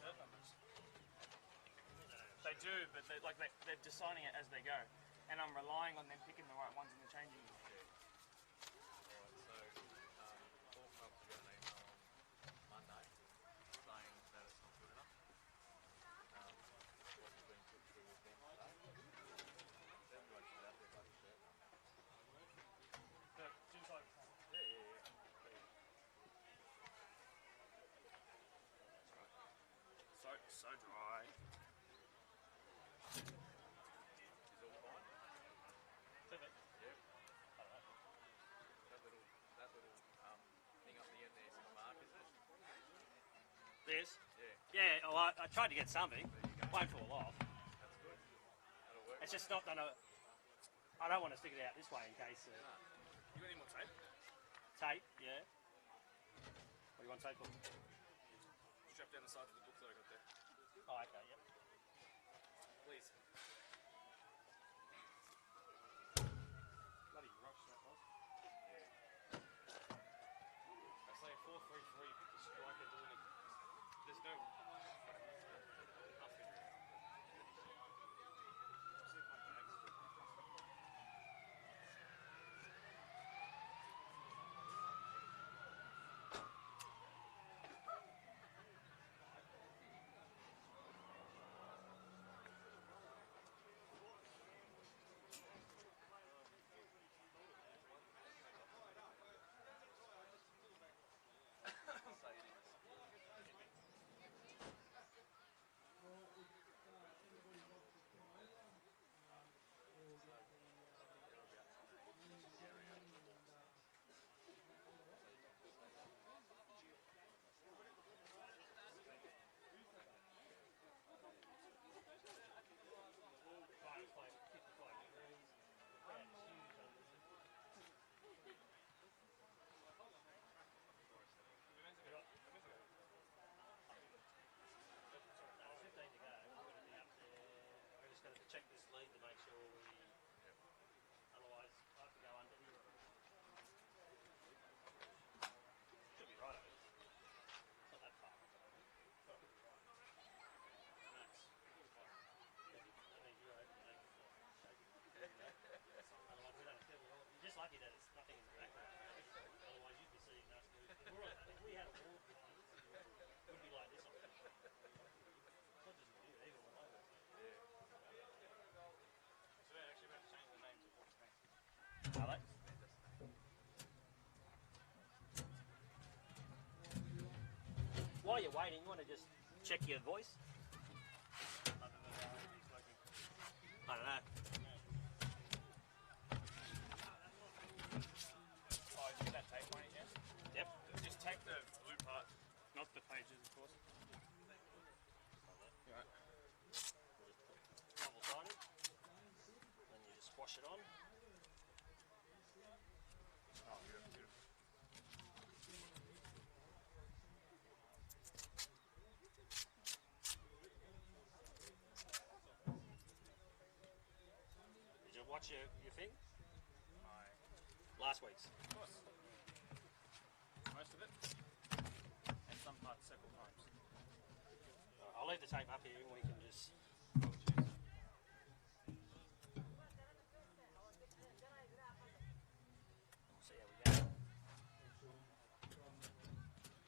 shirt numbers. They do, but they're deciding it as they go, and I'm relying on them picking the right ones in the changing room. Alright, so all clubs got an email on Monday saying that it's not good enough. What has been put through with them today. Everyone should have their bloody shirt number. The Doonside. Yeah. So dry. Is all fine? Perfect. Yep. That little thing up the end there's a mark, is it? This? Yeah. Yeah, well, I tried to get something. Won't fall off. That's good. That'll work. It's just not gonna. I don't want to stick it out this way in case. No. You got any more tape? Tape, yeah. What do you want tape for? Strap down the sides of the book that I got there. Oh, okay, yep. Please. Bloody rush that was. I say 4-3-3, but the striker doing it. There's no. I'll figure it out. See if my bag's still. Check this lead to make sure we. Otherwise, I have to go under here. Should be right over. It's not that far. Got to be right. Max. I think you're over there. Otherwise, we don't feel. You're just lucky that it's nothing in the background. Otherwise, you'd be seeing us move. If we had a wall behind us, it would be like this. Not just you, even all over. So they're actually about to change the name to Fox Bank. Are they? While you're waiting, you want to just check your voice? I don't know. Oh, did you get that tape on it, yes? Yep. Just take the blue part, not the pages, of course. Right. Double sided. Then you just squash it on. Oh, beautiful. Did you watch your thing? My, Last week's. of course. Most of it. And some parts several times. I'll leave the tape up here and we can just. See how we go.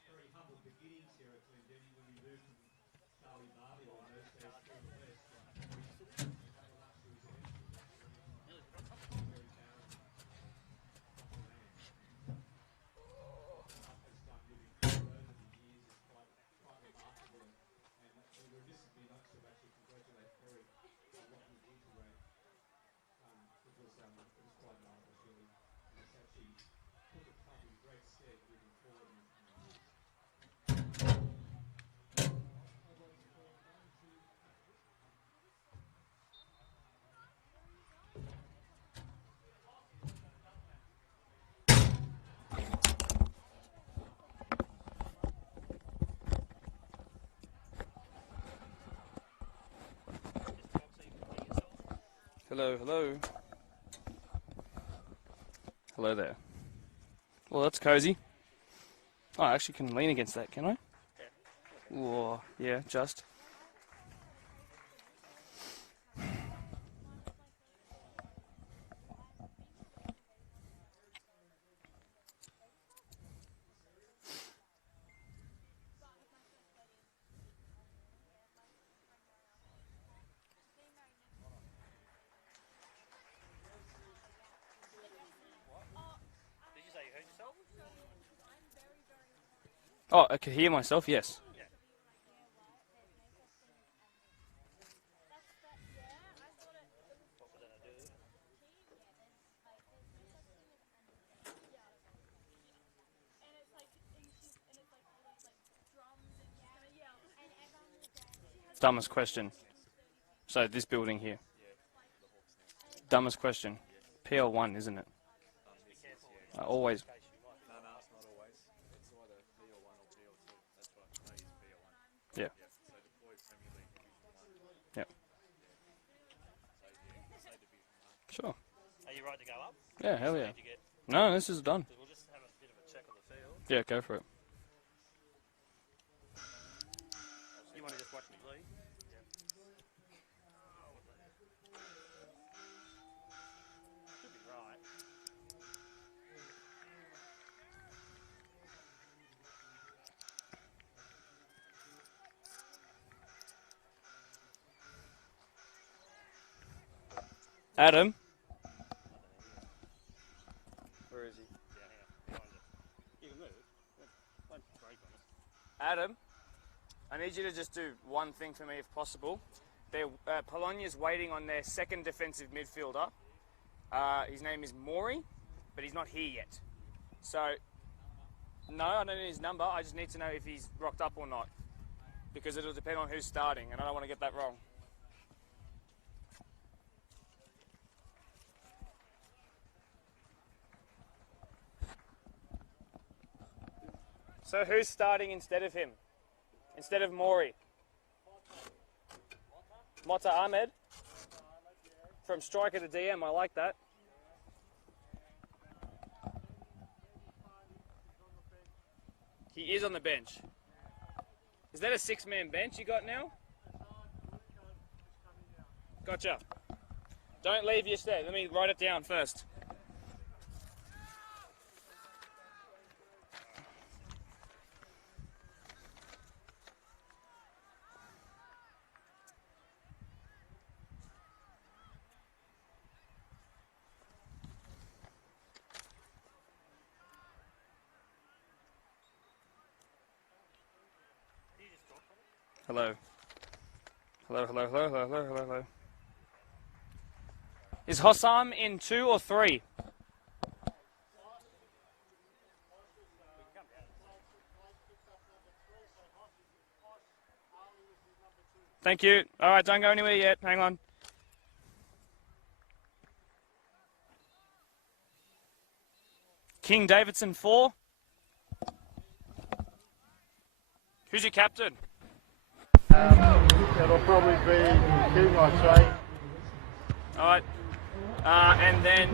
Very humble beginnings here at Glendenny when we moved from Charlie Barbie on those days to the west. Very barren land. Has done living over the years is quite remarkable, and we were remiss of me not to actually congratulate Perry on what he did to Ray. It was quite marvellous, really. And it's actually put the club in great stead moving forward in years. Hello, hello. Hello there. Well, that's cozy. Oh, I actually can lean against that, can I? Whoa, yeah, just. Did you say you heard yourself? Oh, I can hear myself, yes. What would I do? Dumbest question. So this building here. Dumbest question. PL1, isn't it? Be careful. Always. No, it's not always. It's either PL1 or PL2. That's right. For me, it's PL1. Yeah. So deployed Premier League Division 1. Yep. So say Division 1. Sure. Are you right to go up? Yeah, hell yeah. Need to get, No, this is done. we'll just have a bit of a check on the field. Yeah, go for it. You want to just watch me bleed? Yeah. Should be right. Adam? Where is he? Yeah, hang on. Behind it. You can move. Won't break on us. Adam, I need you to just do one thing for me if possible. Polonia's waiting on their second defensive midfielder. His name is Maury, but he's not here yet. So, no, I don't need his number. I just need to know if he's rocked up or not. Because it'll depend on who's starting, and I don't want to get that wrong. So who's starting instead of him? Instead of Maury? Mota Ahmed? From striker to DM, I like that. He is on the bench. Is that a six-man bench you got now? Gotcha. Don't leave your stay. Let me write it down first. Hello. Hello, hello, hello, hello, hello, hello, hello. Is Hossam in 2 or 3? Thank you. All right, don't go anywhere yet. Hang on. King Davidson 4. Who's your captain? It'll probably be King, I'd say. All right. And then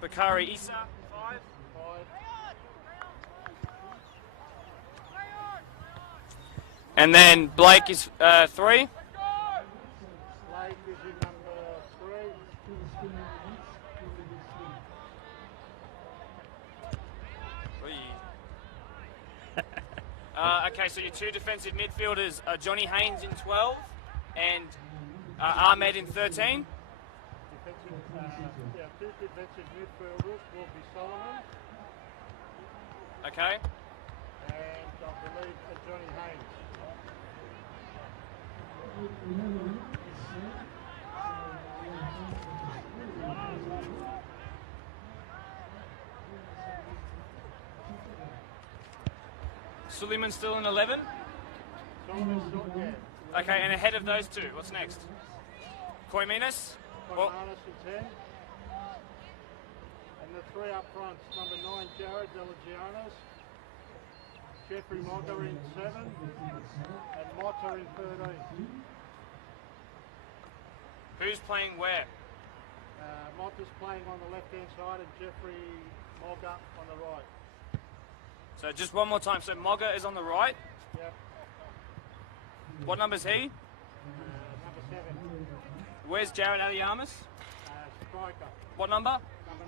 Bakari Issa 5. And then Blake is 3. Blake is in number 3. Okay, so your 2 defensive midfielders are Johnny Haynes in 12 and Ahmed in 13. Yeah, 2 defensive midfielders will be Solomon Okay. and I believe Johnny Haynes. Suleiman still in 11. Solomon's not yet. Okay, and ahead of those 2, what's next? Koiminas? Koimanis in 10. And the 3 up front, number 9 Jared Delagianos, Jeffrey Motta in 7, and Motta in 13. Who's playing where? Motta's playing on the left hand side and Jeffrey Mogga on the right. So just one more time. So Mogga is on the right. Yep. What number's he? Number 7. Where's Jared Aliamas? Striker. What number? Number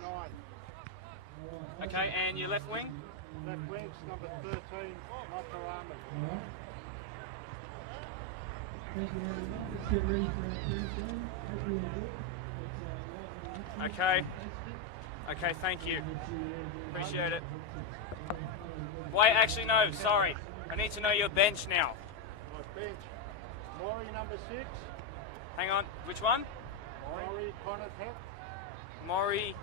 9. Okay, and your left wing? Left wing's number 13. Motorama. Okay. Okay, thank you. Appreciate it. Wait, actually no, sorry. I need to know your bench now. My bench. Maury number 6. Hang on, which one? Maury Conatet. Maury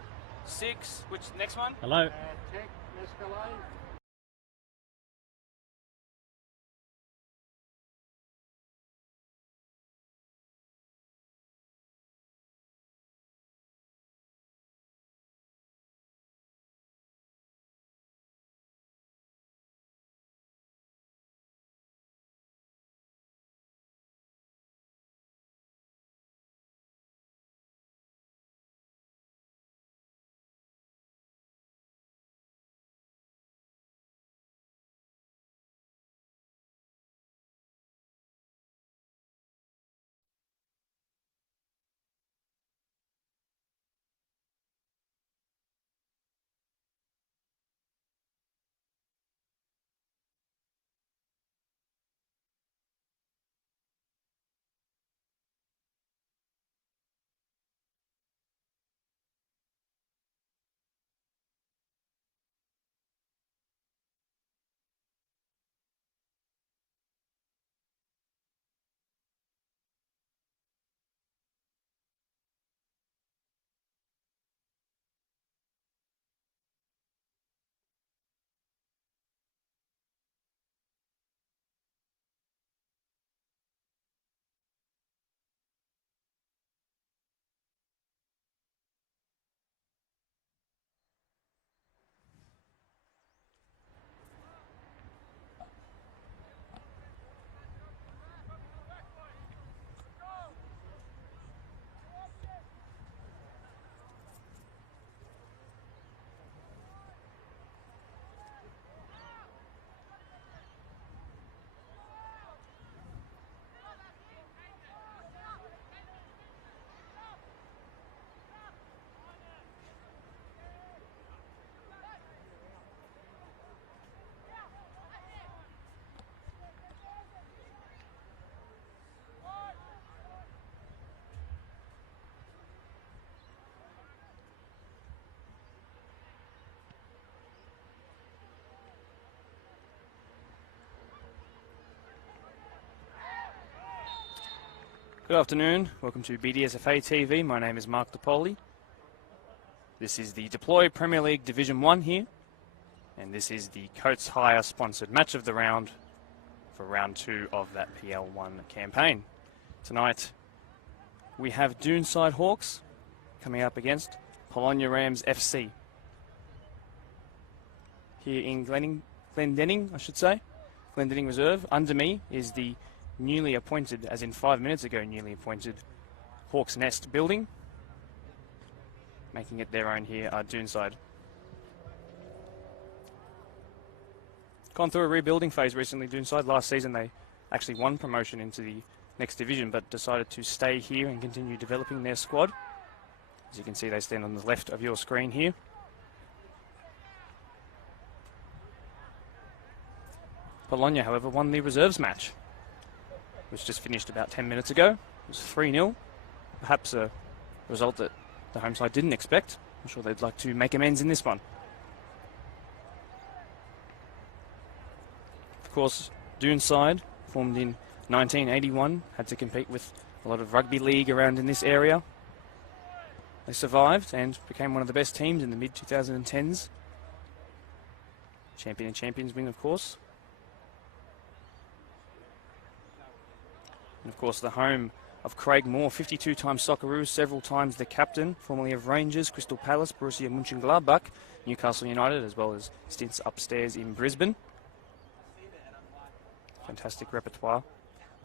6, which next one? Hello. Tech Mescalay. Good afternoon, welcome to BDSFA TV. My name is Mark DePoli. This is the Deploy Premier League Division 1 here, and this is the Coates Hire sponsored match of the round for round 2 of that PL1 campaign. Tonight we have Doonside Hawks coming up against Polonia Rams FC. Here in Glendenning, I should say, Glendenning Reserve. Under me is the newly appointed, as in 5 minutes ago newly appointed, Hawks Nest building. Making it their own here are Doonside. Gone through a rebuilding phase recently, Doonside. Last season they actually won promotion into the next division, but decided to stay here and continue developing their squad. As you can see, they stand on the left of your screen here. Polonia, however, won the reserves match, which just finished about 10 minutes ago. It was 3-0. Perhaps a result that the home side didn't expect. I'm sure they'd like to make amends in this one. Of course, Doonside, formed in 1981, had to compete with a lot of rugby league around in this area. They survived and became one of the best teams in the mid-2010s. Champion and Champions win, of course. And of course, the home of Craig Moore, 52-time Socceroo, several times the captain, formerly of Rangers, Crystal Palace, Borussia Mönchengladbach, Newcastle United, as well as stints upstairs in Brisbane. Fantastic repertoire,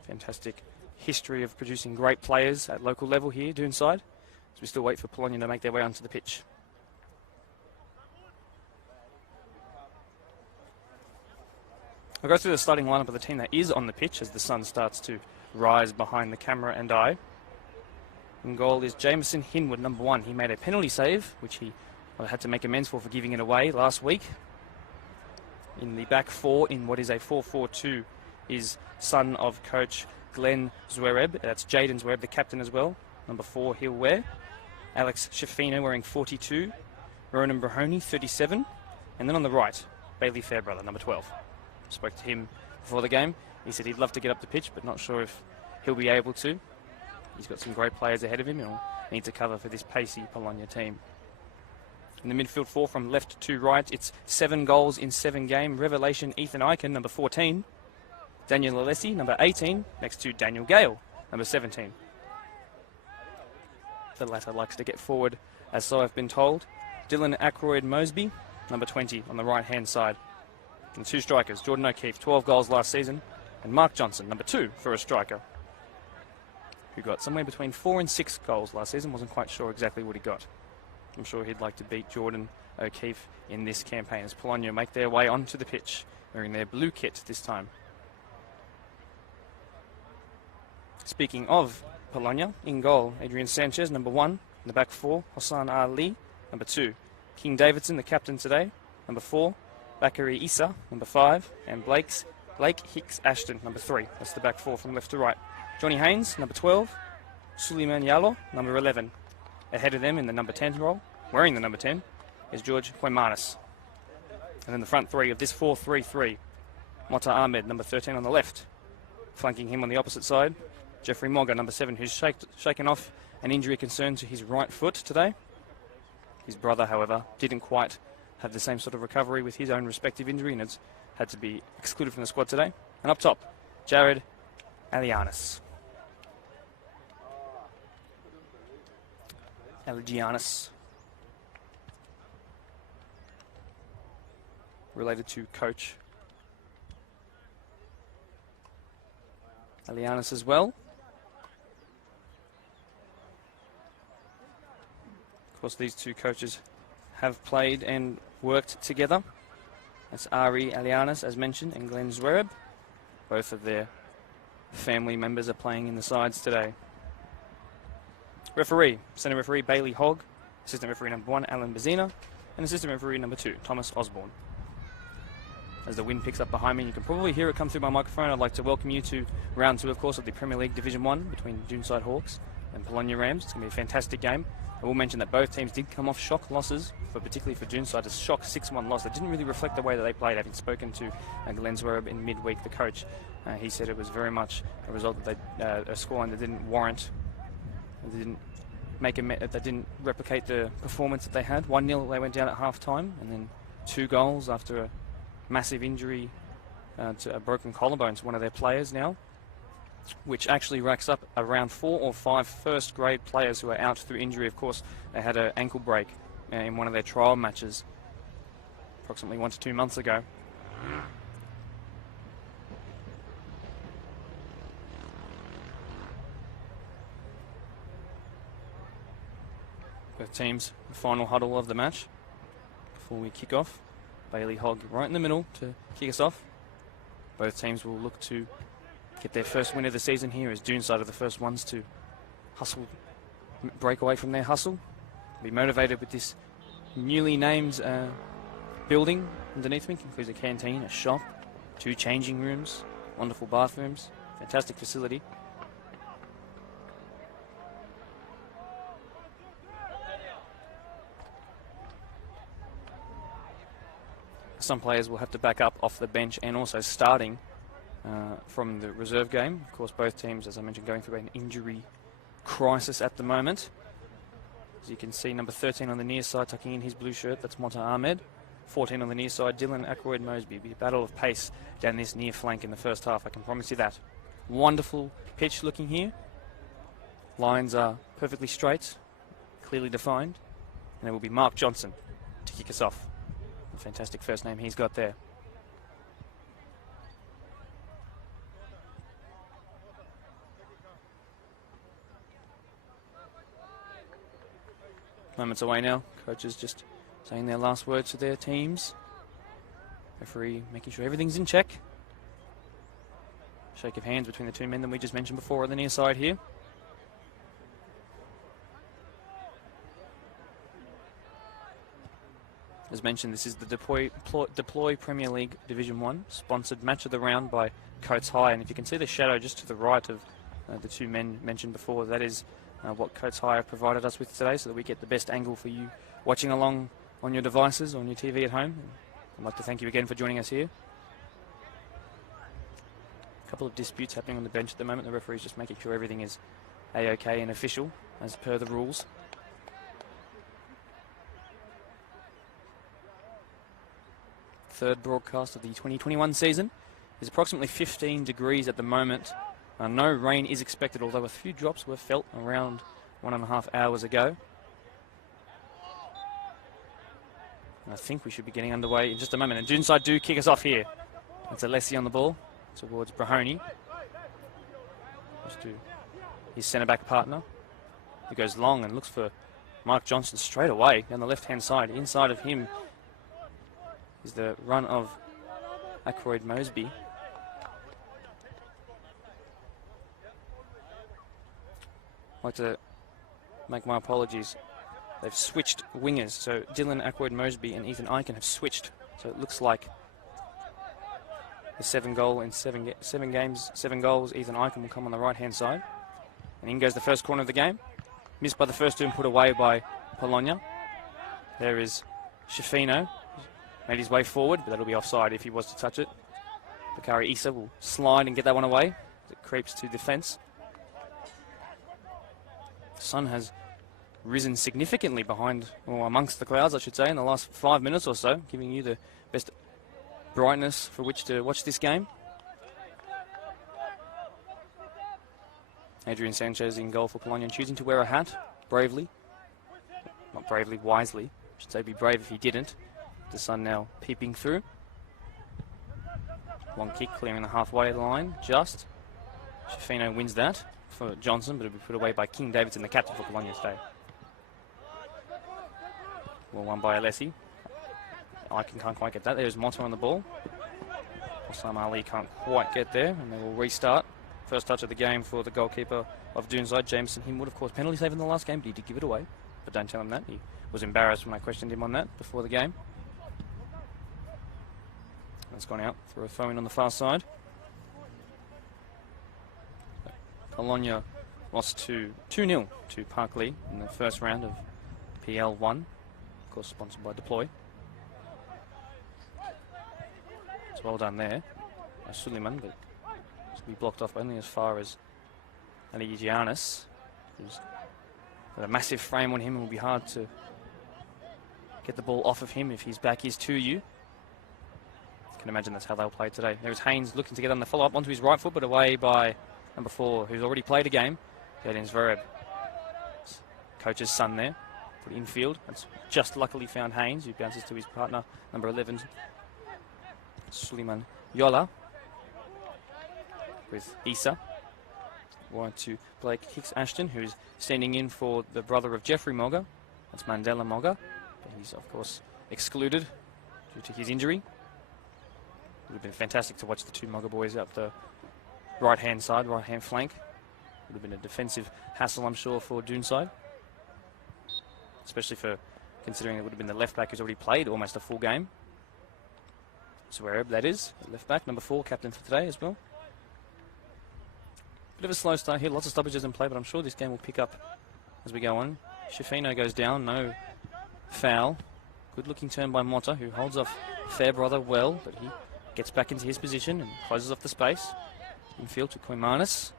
fantastic history of producing great players at local level here, Doonside, as we still wait for Polonia to make their way onto the pitch. I'll go through the starting lineup of the team that is on the pitch as the sun starts to rise behind the camera and I. In goal is Jameson Hinwood, number 1. He made a penalty save, which he had to make amends for giving it away last week. In the back 4, in what is a 4-4-2, is son of coach Glenn Zwereb. That's Jaden Zwereb, the captain as well. Number 4, he'll wear. Alex Shafino wearing 42. Ronan Brahoni, 37. And then on the right, Bailey Fairbrother, number 12. Spoke to him before the game. He said he'd love to get up the pitch, but not sure if he'll be able to. He's got some great players ahead of him and will need to cover for this pacey Polonia team. In the midfield 4 from left to right, it's 7 goals in 7 games. Revelation Ethan Eichen, number 14. Daniel Alessi, number 18, next to Daniel Gale, number 17. The latter likes to get forward, as so I've been told. Dylan Ackroyd Mosby, number 20, on the right-hand side. And 2 strikers, Jordan O'Keefe, 12 goals last season, and Mark Johnson, number 2, for a striker, who got somewhere between 4 and 6 goals last season. Wasn't quite sure exactly what he got. I'm sure he'd like to beat Jordan O'Keefe in this campaign as Polonia make their way onto the pitch, wearing their blue kit this time. Speaking of Polonia, in goal, Adrian Sanchez, number 1. In the back 4, Hossan Ali, number 2. King Davidson, the captain today, number 4. Bakary Issa, number 5. And Blake Hicks Ashton, number 3. That's the back 4 from left to right. Johnny Haynes, number 12. Suleiman Yalo, number 11. Ahead of them in the number 10 role, wearing the number 10, is George Huemanis. And then the front 3 of this 4-3-3, Mota Ahmed, number 13 on the left. Flanking him on the opposite side, Jeffrey Mogga, number 7, who's shaken off an injury concern to his right foot today. His brother, however, didn't quite have the same sort of recovery with his own respective injury and has had to be excluded from the squad today. And up top, Jared Alianis. Eligianis, related to coach Elianis as well. Of course, these 2 coaches have played and worked together. That's Ari Elianis, as mentioned, and Glenn Zwereb. Both of their family members are playing in the sides today. Referee, centre referee Bailey Hogg, assistant referee number 1 Alan Bazina, and assistant referee number 2 Thomas Osborne. As the wind picks up behind me, you can probably hear it come through my microphone. I'd like to welcome you to round 2, of course, of the Premier League Division 1 between Doonside Hawks and Polonia Rams. It's going to be a fantastic game. I will mention that both teams did come off shock losses, particularly for Doonside, a shock 6-1 loss. That didn't really reflect the way that they played. Having spoken to Glenn Zwereb in midweek, the coach, he said it was very much a result that a scoreline that didn't warrant. They didn't they didn't replicate the performance that they had. 1-0 they went down at half-time, and then 2 goals after a massive injury to a broken collarbone to one of their players now, which actually racks up around 4 or 5 first-grade players who are out through injury. Of course, they had an ankle break in one of their trial matches approximately 1 to 2 months ago. Both teams, the final huddle of the match before we kick off. Bailey Hogg right in the middle to kick us off. Both teams will look to get their first win of the season here, as Doonside are the first ones to hustle, break away from their hustle. Be motivated with this newly named building underneath me. It includes a canteen, a shop, 2 changing rooms, wonderful bathrooms, fantastic facility. Some players will have to back up off the bench and also starting from the reserve game. Of course, both teams, as I mentioned, going through an injury crisis at the moment. As you can see, number 13 on the near side, tucking in his blue shirt, that's Mota Ahmed. 14 on the near side, Dylan Ackroyd Mosby. Be a battle of pace down this near flank in the first half, I can promise you that. Wonderful pitch looking here. Lines are perfectly straight, clearly defined. And it will be Mark Johnson to kick us off. A fantastic first name he's got there. Moments away now. Coaches just saying their last words to their teams. Referee making sure everything's in check. shake of hands between the two men that we just mentioned before on the near side here. As mentioned, this is the Deploy Premier League Division 1, sponsored match of the round by Coates High. And if you can see the shadow just to the right of the two men mentioned before, that is what Coates High have provided us with today, so that we get the best angle for you watching along on your devices, on your TV at home. I'd like to thank you again for joining us here. A couple of disputes happening on the bench at the moment. The referee's just making sure everything is A-OK and official as per the rules. Third broadcast of the 2021 season. It's approximately 15 degrees at the moment. No rain is expected, although a few drops were felt around 1.5 hours ago. I think we should be getting underway in just a moment. And Doonside do kick us off here. It's Alessi on the ball towards Brahoni. Just to his centre-back partner, who goes long and looks for Mark Johnson straight away down the left-hand side. Inside of him is the run of Ackroyd Mosby. I'd like to make my apologies. They've switched wingers, so Dylan Ackroyd Mosby and Ethan Eichen have switched. So it looks like the 7 goals, Ethan Eichen will come on the right-hand side. And in goes the first corner of the game. Missed by the first two and put away by Polonia. There is Shafino. Made his way forward, but that'll be offside if he was to touch it. Bakari Issa will slide and get that one away as it creeps to defence. The sun has risen significantly behind, or amongst the clouds, I should say, in the last 5 minutes or so, giving you the best brightness for which to watch this game. Adrian Sanchez in goal for Polonia, choosing to wear a hat, bravely. Not bravely, wisely. I should say be brave if he didn't. The sun now peeping through. Long kick clearing the halfway line, just. Shafino wins that for Johnson, but it'll be put away by King Davidson, the captain for Polonia today. Well won by Alessi. Eichen can't quite get that. There's Motta on the ball. Osam Ali can't quite get there, and they will restart. First touch of the game for the goalkeeper of Doonside, Jameson Himwood. Of course, penalty save in the last game, but he did give it away. But don't tell him that. He was embarrassed when I questioned him on that before the game. That's gone out through a throw-in on the far side. Polonia lost 2-0 to Parkley in the first round of PL1. Of course, sponsored by Deploy. It's well done there by Suleiman, but it's to be blocked off only as far as Ali Giannis, who's got a massive frame on him. It will be hard to get the ball off of him if his back is to you. I can imagine that's how they'll play today. There's Haynes looking to get on the follow-up onto his right foot, but away by number 4, who's already played a game. Gaden Zverev, coach's son there, put infield. That's just luckily found Haynes, who bounces to his partner, number 11, Suleiman Yola, with Issa. Wide to Blake Hicks-Ashton, who's standing in for the brother of Jeffrey Moga. That's Mandela Moga, but he's, of course, excluded due to his injury. It would have been fantastic to watch the two Moga boys up the right-hand side, right-hand flank. Would have been a defensive hassle, I'm sure, for Doonside. Especially for considering it would have been the left-back who's already played almost a full game. Zverev, that is, left-back, number 4, captain for today as well. Bit of a slow start here, lots of stoppages in play, but I'm sure this game will pick up as we go on. Shafino goes down, no foul. Good-looking turn by Motta, who holds off Fairbrother well, but he gets back into his position and closes off the space. Infield to Koimanis,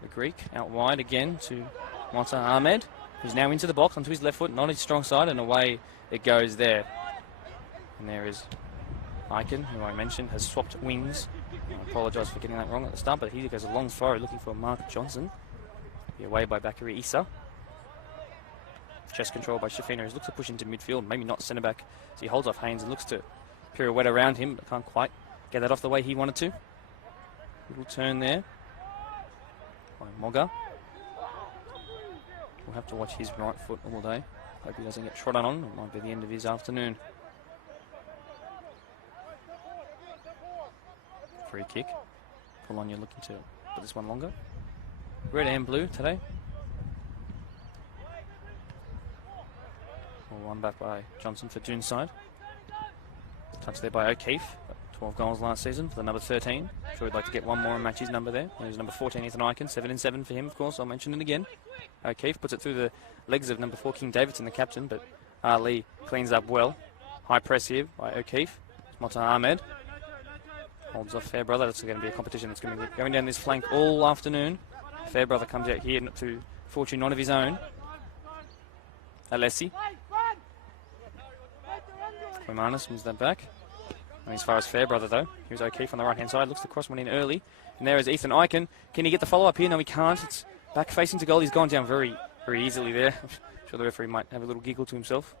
the Greek, out wide again to Motta Ahmed, who's now into the box onto his left foot, not his strong side, and away it goes there. And there is Eichen, who I mentioned, has swapped wings. I apologise for getting that wrong at the start, but he goes a long throw looking for Mark Johnson. Be away by Bakary Issa. Chest control by Shafino, who looks to push into midfield, maybe not centre-back. So he holds off Haynes and looks to pirouette around him, but can't quite get that off the way he wanted to. Little turn there by Moga. We'll have to watch his right foot all day. Hope he doesn't get trodden on. It might be the end of his afternoon. Free kick. Polonia looking to put this one longer. Red and blue today. Well, one back by Johnson for Doonside. Touch there by O'Keefe. 12 goals last season for the number 13. Sure, we'd like to get one more and match his number there. There's number 14, Ethan Eichen. 7-7 for him, of course. I'll mention it again. O'Keefe puts it through the legs of number 4, King Davidson, the captain, but Ali cleans up well. High press here by O'Keefe. Mota Ahmed holds off Fairbrother. That's going to be a competition that's going to be going down this flank all afternoon. Fairbrother comes out here to fortune not of his own. Alessi. Quimanis moves that back. And as far as Fairbrother, though, here's O'Keefe on the right-hand side. Looks to cross one in early. And there is Ethan Eichen. Can he get the follow-up here? No, he can't. It's back facing to goal. He's gone down very, very easily there. I'm sure the referee might have a little giggle to himself.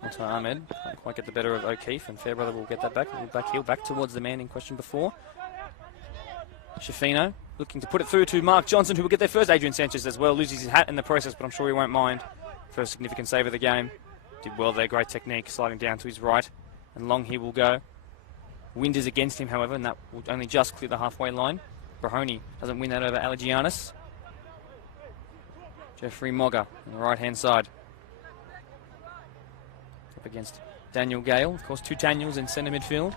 Mota Ahmed can't quite get the better of O'Keefe, and Fairbrother will get that back. Back heel, back towards the man in question before. Shafino looking to put it through to Mark Johnson, who will get there first. Adrian Sanchez as well, loses his hat in the process, but I'm sure he won't mind. First significant save of the game. Did well there, great technique, sliding down to his right, and long he will go. Wind is against him, however, and that will only just clear the halfway line. Brahoni doesn't win that over Alagianis. Jeffrey Mogga on the right-hand side. Up against Daniel Gale. Of course, 2 Daniels in centre midfield.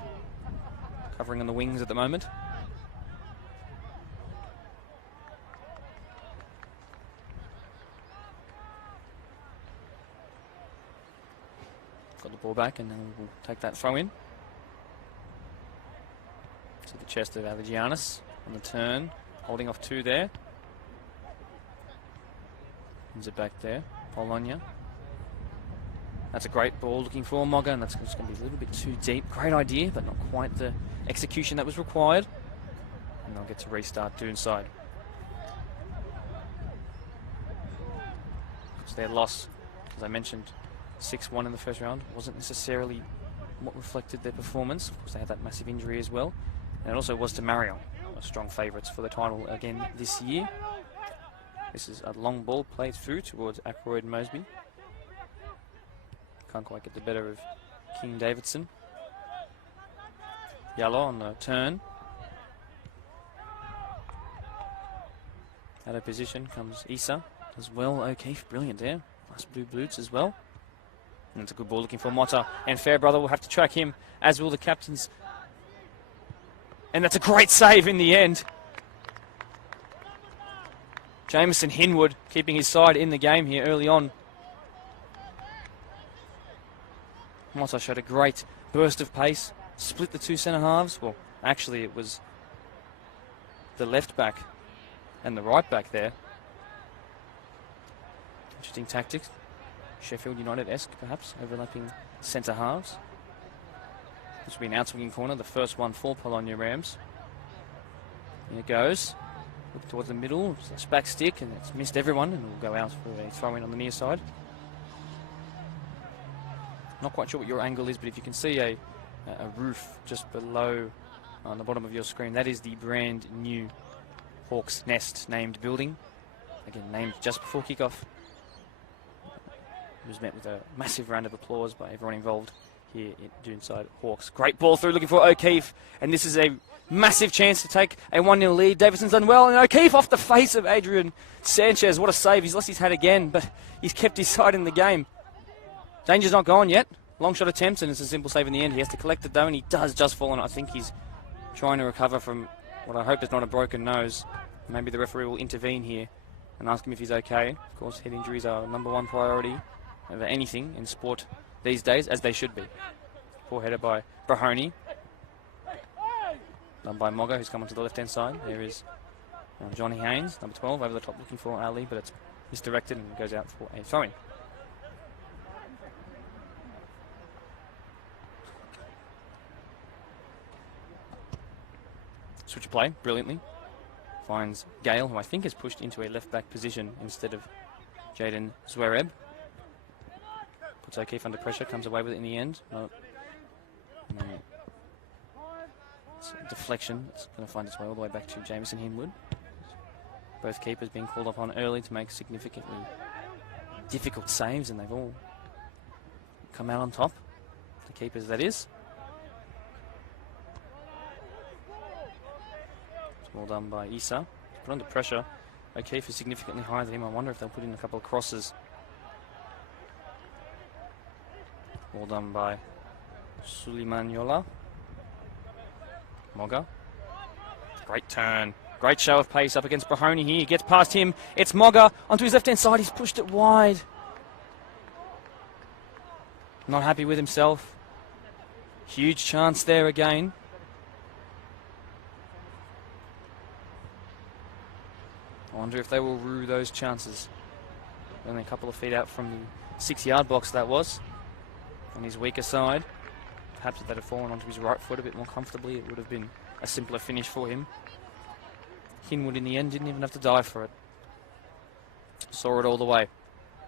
Covering on the wings at the moment. Got the ball back, and then we'll take that throw in. To the chest of Alagianis on the turn. Holding off 2 there. Brings it back there. Polonia. That's a great ball looking for Mogga, and that's just going to be a little bit too deep. Great idea, but not quite the execution that was required. And they'll get to restart Doonside. It's their loss, as I mentioned, 6-1 in the first round. Wasn't necessarily what reflected their performance. Of course, they had that massive injury as well. And it also was to Marion, strong favourites for the title again this year. This is a long ball played through towards Ackroyd and Mosby. Can't quite get the better of King Davidson. Yellow on the turn. Out of position comes Issa as well. O'Keefe, brilliant there. Nice blue boots as well. And it's a good ball looking for Mota. And Fairbrother will have to track him, as will the captains. And that's a great save in the end. Jameson Hinwood keeping his side in the game here early on. Mota showed a great burst of pace, split the 2 centre halves. Well, actually it was the left back and the right back there. Interesting tactics. Sheffield United-esque perhaps, overlapping centre halves. This will be an outswinging corner, the first one for Polonia Rams. Here it goes. Look towards the middle, it's back stick, and it's missed everyone, and will go out for a throw-in on the near side. Not quite sure what your angle is, but if you can see a roof just below on the bottom of your screen, that is the brand new Hawk's Nest named building. Again, named just before kickoff. It was met with a massive round of applause by everyone involved here at Doonside Hawks. Great ball through, looking for O'Keefe, and this is a massive chance to take a 1-0 lead. Davidson's done well, and O'Keefe off the face of Adrian Sanchez. What a save. He's lost his hat again, but he's kept his side in the game. Danger's not gone yet. Long shot attempts, and it's a simple save in the end. He has to collect it, though, and he does just fall on it. I think he's trying to recover from what I hope is not a broken nose. Maybe the referee will intervene here and ask him if he's okay. Of course, head injuries are number 1 priority over anything in sport these days, as they should be. Poor header by Brahoni. Done by Mogga, who's come onto the left-hand side. There is Johnny Haynes, number 12, over the top looking for Ali, but it's misdirected and goes out for a throw-in. Switch of play, brilliantly. Finds Gale, who I think is pushed into a left-back position instead of Jaden Zwereb. Puts O'Keefe under pressure, comes away with it in the end. No. It's a deflection. It's going to find its way all the way back to Jameson Hinwood. Both keepers being called upon early to make significantly difficult saves, and they've all come out on top. The keepers, that is. Well done by Issa. He's put under pressure. O'Keefe is significantly higher than him. I wonder if they'll put in a couple of crosses. Well done by Suleimanyola. Moga. Great turn. Great show of pace up against Brahoni here. He gets past him. It's Moga onto his left-hand side. He's pushed it wide. Not happy with himself. Huge chance there again. I wonder if they will rue those chances. Only a couple of feet out from the 6-yard box that was. On his weaker side. Perhaps if that had fallen onto his right foot a bit more comfortably, it would have been a simpler finish for him. Hinwood in the end didn't even have to dive for it. Saw it all the way.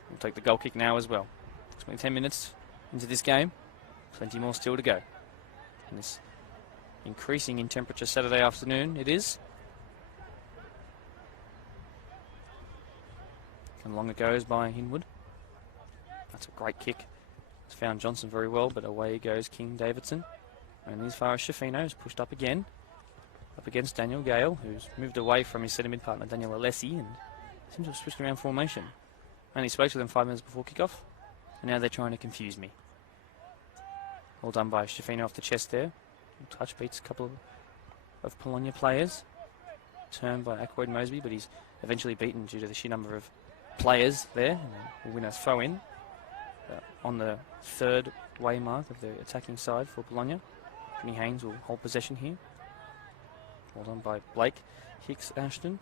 We'll take the goal kick now as well. It's only 10 minutes into this game. Plenty more still to go. And this increasing in temperature Saturday afternoon it is. And long it goes by Hinwood. That's a great kick. It's found Johnson very well, but away goes King Davidson. And as far as Shafino is pushed up again. Up against Daniel Gale, who's moved away from his centre mid partner Daniel Alessi and seems to have switched around formation. Only spoke to them 5 minutes before kickoff, and now they're trying to confuse me. All done by Shafino off the chest there. Touch beats a couple of Polonia players. Turned by Ackroyd Mosby, but he's eventually beaten due to the sheer number of players there. And will win a throw in on the 3rd way mark of the attacking side for Polonia. Kenny Haynes will hold possession here. Well done by Blake Hicks Ashton.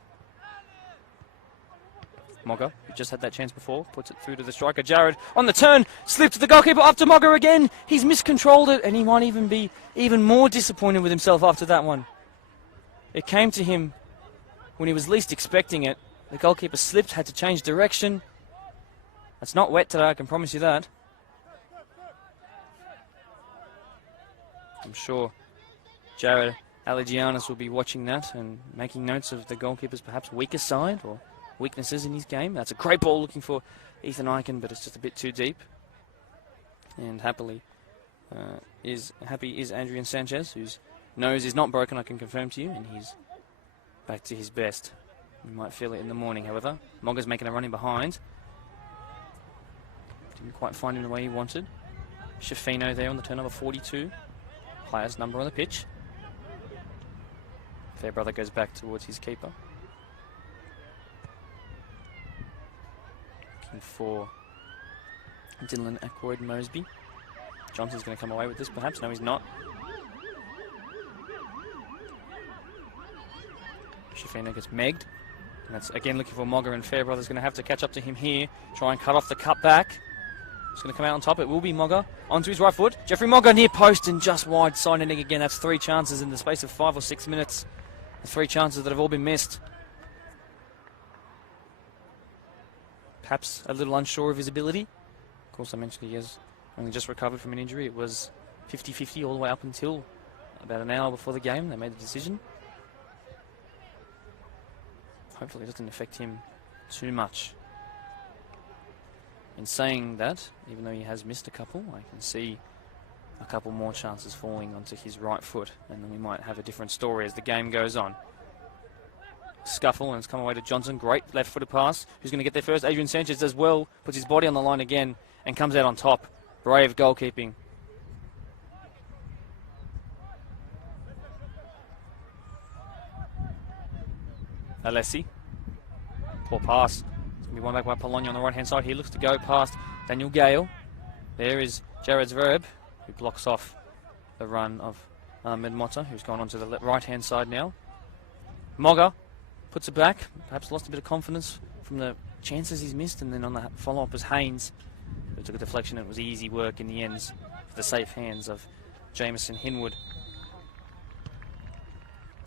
Moga, who just had that chance before, puts it through to the striker. Jared on the turn, slipped the goalkeeper up to Moga again. He's miscontrolled it, and he might even be even more disappointed with himself after that one. It came to him when he was least expecting it. The goalkeeper slipped, had to change direction. It's not wet today, I can promise you that. I'm sure Jared Allegianis will be watching that and making notes of the goalkeeper's perhaps weaker side or weaknesses in his game. That's a great ball looking for Ethan Eichen, but it's just a bit too deep. And happy is Adrian Sanchez, whose nose is not broken, I can confirm to you, and he's back to his best. You might feel it in the morning, however. Moga's making a run in behind. Didn't quite find him the way he wanted. Shafino there on the turn, number 42. Player's number on the pitch. Fairbrother goes back towards his keeper. Looking for Dylan Ackroyd Mosby. Johnson's going to come away with this perhaps. No, he's not. Shafino gets megged. And that's again looking for Moga, and Fairbrother's going to have to catch up to him here. Try and cut off the cut back. It's going to come out on top. It will be Moga onto his right foot. Jeffrey Moga near post and just wide side netting again. That's 3 chances in the space of 5 or 6 minutes. 3 chances that have all been missed. Perhaps a little unsure of his ability. Of course, I mentioned he has only just recovered from an injury. It was 50-50 all the way up until about an hour before the game. They made the decision. Hopefully it doesn't affect him too much. In saying that, even though he has missed a couple, I can see a couple more chances falling onto his right foot, and then we might have a different story as the game goes on. Scuffle, and it's come away to Johnson. Great left-footed pass. Who's going to get there first? Adrian Sanchez does well, puts his body on the line again, and comes out on top. Brave goalkeeping. Alessi. Poor pass. It's going to be one back by Polonia on the right-hand side. He looks to go past Daniel Gale. There is Jared Zverb, who blocks off the run of Ahmed Motta, who's gone onto the right-hand side now. Moga puts it back. Perhaps lost a bit of confidence from the chances he's missed, and then on the follow-up was Haynes, who took a deflection. It was easy work in the ends for the safe hands of Jameson Hinwood.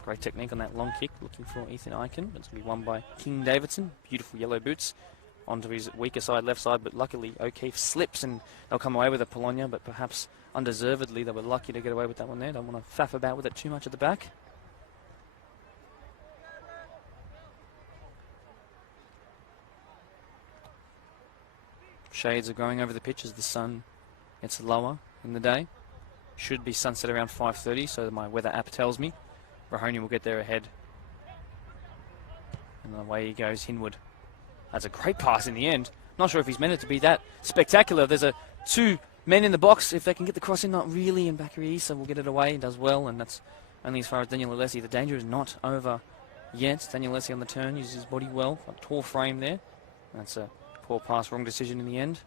Great technique on that long kick, looking for Ethan Eichen. It's going to be won by King Davidson. Beautiful yellow boots onto his weaker side, left side, but luckily O'Keefe slips and they'll come away with a Polonia, but perhaps undeservedly they were lucky to get away with that one there. Don't want to faff about with it too much at the back. Shades are growing over the pitch as the sun gets lower in the day. Should be sunset around 5:30, so my weather app tells me. Rahoney will get there ahead And away he goes, Hinwood. That's a great pass in the end. Not sure if he's meant it to be that spectacular. There's two men in the box. If they can get the cross in, not really, and Bakary Issa will get it away. He does well, and that's only as far as Daniel Alessi. The danger is not over yet. Daniel Alessi on the turn, uses his body well. A tall frame there. That's a poor pass, wrong decision in the end.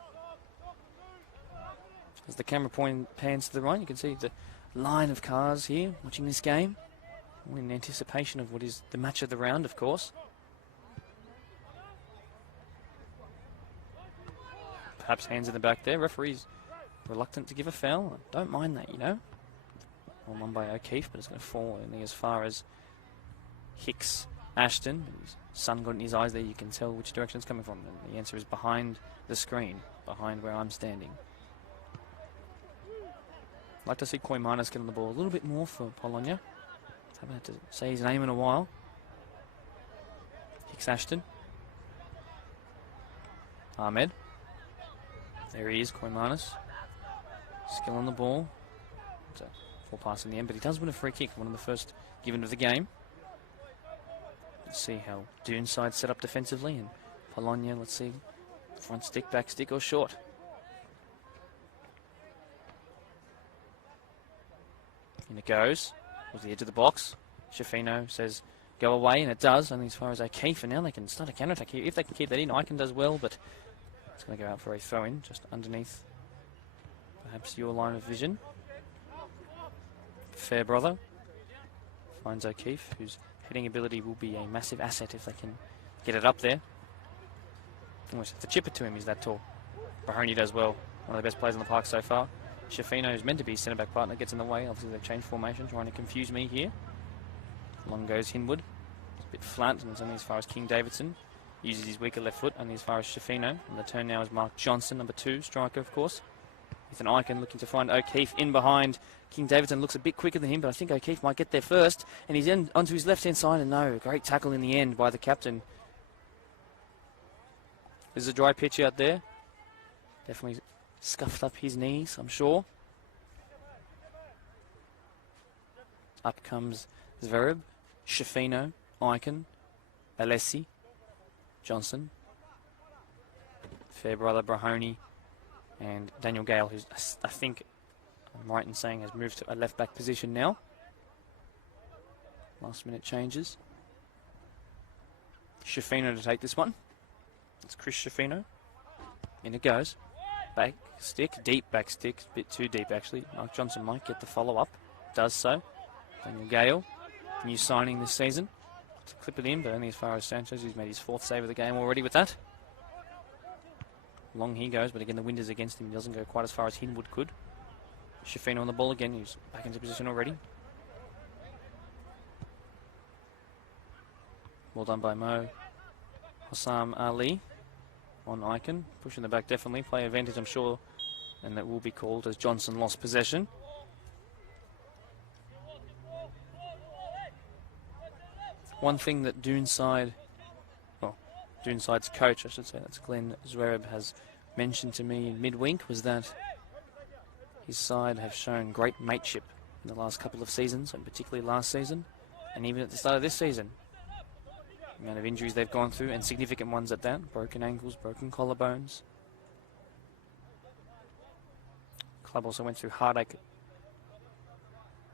As the camera pans to the right, you can see the line of cars here watching this game. All in anticipation of what is the match of the round, of course. Perhaps hands in the back there. Referee's reluctant to give a foul. I don't mind that, you know. Well, one by O'Keefe, but it's going to fall only as far as Hicks Ashton. His son got in his eyes there. You can tell which direction it's coming from. And the answer is behind the screen, behind where I'm standing. I'd like to see Koimanis get on the ball a little bit more for Polonia. Haven't had to say his name in a while. Hicks Ashton. Ahmed. There he is, Koimanis. Skill on the ball. It's a full pass in the end, but he does win a free kick, one of the first given of the game. Let's see how Doonside set up defensively, and Polonia, let's see, front stick, back stick, or short. In it goes, towards the edge of the box. Shafino says, go away, and it does, only as far as O'Keefe, and now they can start a counter-attack here. If they can keep that in, Icon does well, but it's going to go out for a throw-in, just underneath perhaps your line of vision. Fairbrother finds O'Keefe, whose heading ability will be a massive asset if they can get it up there. Almost have to chip it to him, he's that tall. Bahoni does well, one of the best players in the park so far. Shafino, who's meant to be centre-back partner, gets in the way. Obviously they've changed formation, trying to confuse me here. Long goes Hinwood. It's a bit flat, and it's only as far as King Davidson. Uses his weaker left foot, only as far as Shafino. And the turn now is Mark Johnson, number 2, striker, of course. Ethan Icon looking to find O'Keefe in behind. King Davidson looks a bit quicker than him, but I think O'Keefe might get there first. And he's in onto his left-hand side, and no, great tackle in the end by the captain. There's a dry pitch out there. Definitely scuffed up his knees, I'm sure. Up comes Zverev, Shafino, Icon, Alessi, Johnson, Fairbrother, Brahoni, and Daniel Gale, who's, I think, I'm right in saying, has moved to a left-back position now. Last-minute changes. Shafino to take this one. It's Chris Shafino. In it goes. Back stick, deep back stick, a bit too deep actually. Mark Johnson might get the follow-up. Does so. Daniel Gale, new signing this season. To clip it in, but only as far as Sanchez, who's made his 4th save of the game already with that. Long he goes, but again the wind is against him. He doesn't go quite as far as Hinwood could. Shafino on the ball again, who's back into position already. Well done by Mo. Hossam Ali on Icon. Pushing the back definitely. Play advantage, I'm sure. And that will be called as Johnson lost possession. One thing that Doonside's coach, I should say, that's Glenn Zverev, has mentioned to me in midweek was that his side have shown great mateship in the last couple of seasons, and particularly last season, and even at the start of this season. The amount of injuries they've gone through, and significant ones at that. Broken ankles, broken collarbones. Club also went through heartache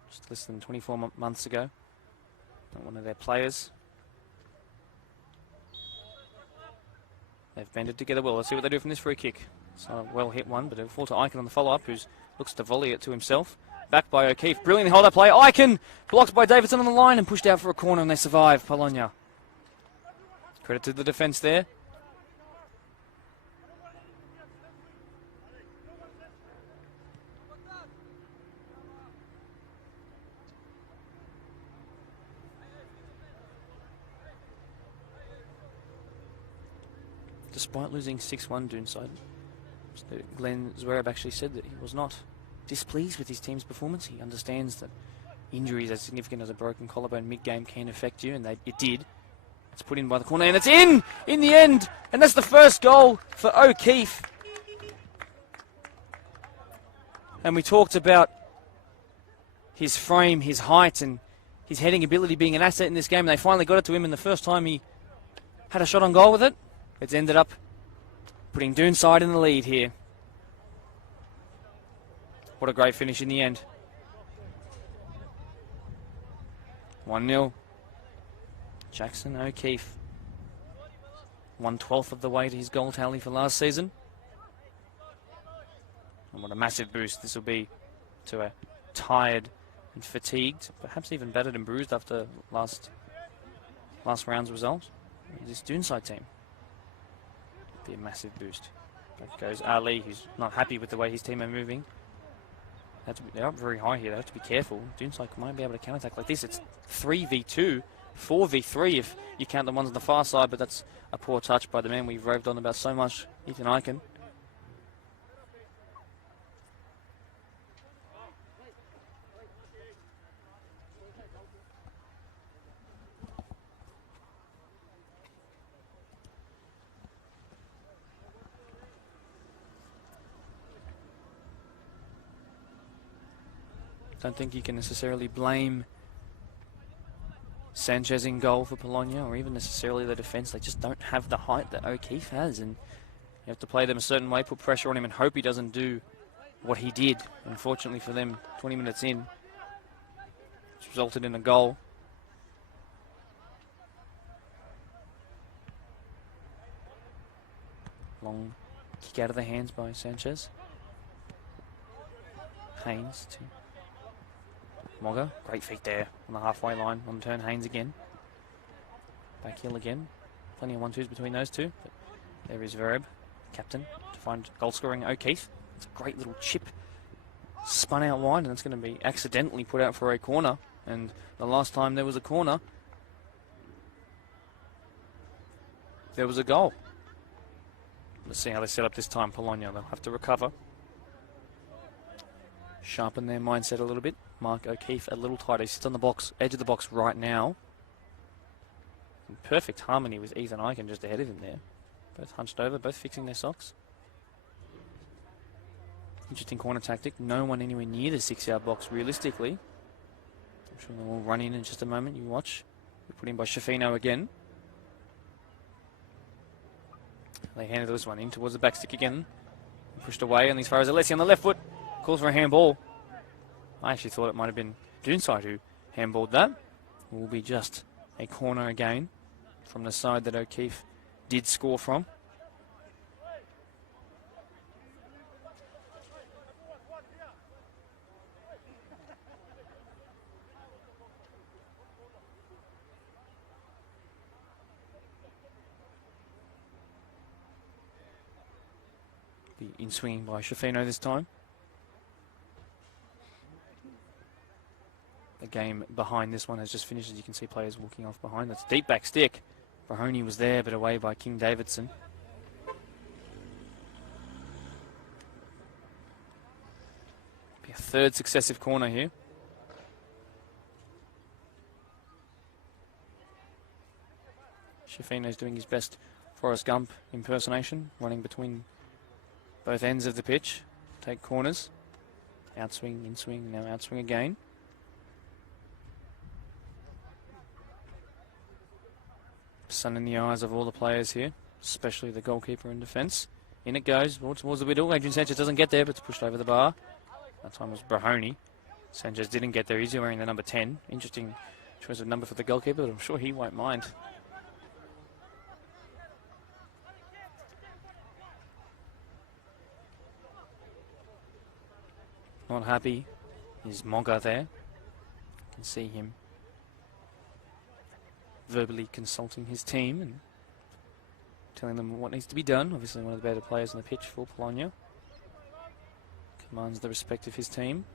just less than 24 months ago. Not one of their players. They've banded together well. Let's see what they do from this free kick. It's not a well hit one, but it'll fall to Icon on the follow-up, who looks to volley it to himself. Back by O'Keefe. Brilliantly hold that play. Icon blocked by Davidson on the line and pushed out for a corner, and they survive. Polonia. Credit to the defence there. Despite losing 6-1 Doonside, Glenn Zverev actually said that he was not displeased with his team's performance. He understands that injuries as significant as a broken collarbone mid-game can affect you, and it did. It's put in by the corner, and it's in the end, and that's the first goal for O'Keefe. And we talked about his frame, his height, and his heading ability being an asset in this game, and they finally got it to him, and the first time he had a shot on goal with it. It's ended up putting Doonside in the lead here. What a great finish in the end. 1-0. Jackson O'Keefe. 1/12 of the way to his goal tally for last season. And what a massive boost this will be to a tired and fatigued, perhaps even battered and bruised after last round's result, this Doonside team. Be a massive boost. Back goes Ali, who's not happy with the way his team are moving. They're up very high here. They have to be careful. Doonside might be able to counter-attack like this. It's 3v2, 4v3 if you count the ones on the far side, but that's a poor touch by the man we've raved on about so much, Ethan Eichen. Don't think you can necessarily blame Sanchez in goal for Polonia, or even necessarily the defence. They just don't have the height that O'Keefe has, and you have to play them a certain way, put pressure on him and hope he doesn't do what he did. Unfortunately for them, 20 minutes in, which resulted in a goal. Long kick out of the hands by Sanchez. Haynes to Mogga, great feet there on the halfway line. On turn, Haynes again. Back heel again. Plenty of 1-2s between those two. But there is Vereb, captain, to find goal-scoring O'Keefe. It's a great little chip. Spun out wide, and it's going to be accidentally put out for a corner. And the last time there was a corner, there was a goal. Let's see how they set up this time, Polonia. They'll have to recover. Sharpen their mindset a little bit. Mark O'Keefe a little tighter. He sits on the box, edge of the box right now. In perfect harmony with Ethan Eichen just ahead of him there. Both hunched over, both fixing their socks. Interesting corner tactic. No one anywhere near the 6-yard box realistically. I'm sure they'll all run in just a moment. You watch. Put in by Shafino again. They handed this one in towards the back stick again. Pushed away, and as far as Alessi on the left foot. Calls for a handball. I actually thought it might have been Doonside who handballed that. It will be just a corner again from the side that O'Keefe did score from. Be in swinging by Shafino this time. The game behind this one has just finished, as you can see players walking off behind. That's deep back stick. Brahoni was there, but away by King Davidson. Be a third successive corner here. Shafino's doing his best Forrest Gump impersonation, running between both ends of the pitch. Take corners. Outswing, in-swing, now outswing again. Sun in the eyes of all the players here, especially the goalkeeper in defence. In it goes, more towards the middle. Adrian Sanchez doesn't get there, but it's pushed over the bar. That time was Brahoni. Sanchez didn't get there. He's wearing the number 10. Interesting choice of number for the goalkeeper, but I'm sure he won't mind. Not happy is Mogga there. You can see him verbally consulting his team and telling them what needs to be done. Obviously one of the better players on the pitch for Polonia. Commands the respect of his team.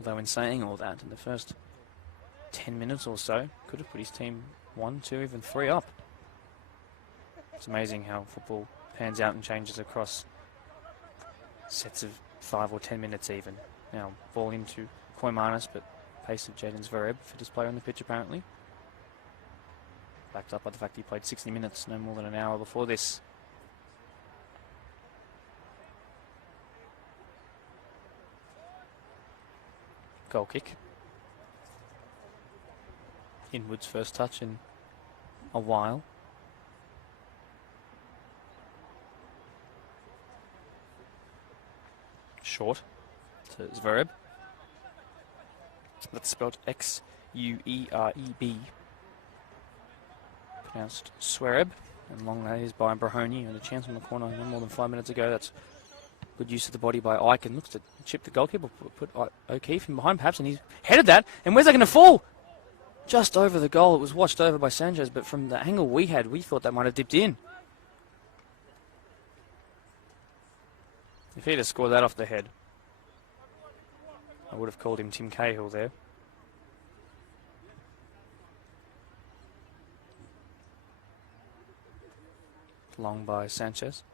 Although in saying all that, in the first 10 minutes or so, could have put his team 1, 2, even 3 up. It's amazing how football pans out and changes across sets of 5 or 10 minutes even. Now, ball into Koimanis, but pace of Jaden Zverev, fittest player on the pitch apparently. Backed up by the fact he played 60 minutes, no more than an hour before this. Goal kick. Inwood's first touch, and a while. Short to Zvereb. That's spelled X-U-E-R-E-B. Pronounced Swereb. And long that is by Brahoni. And a chance on the corner no more than 5 minutes ago. That's good use of the body by Eichen. Looks to chip the goalkeeper, put O'Keefe in behind perhaps, and he's headed that. And where's that going to fall? Just over the goal. It was watched over by Sanchez, but from the angle we had, we thought that might have dipped in. If he'd have scored that off the head, I would have called him Tim Cahill there. Long by Sanchez.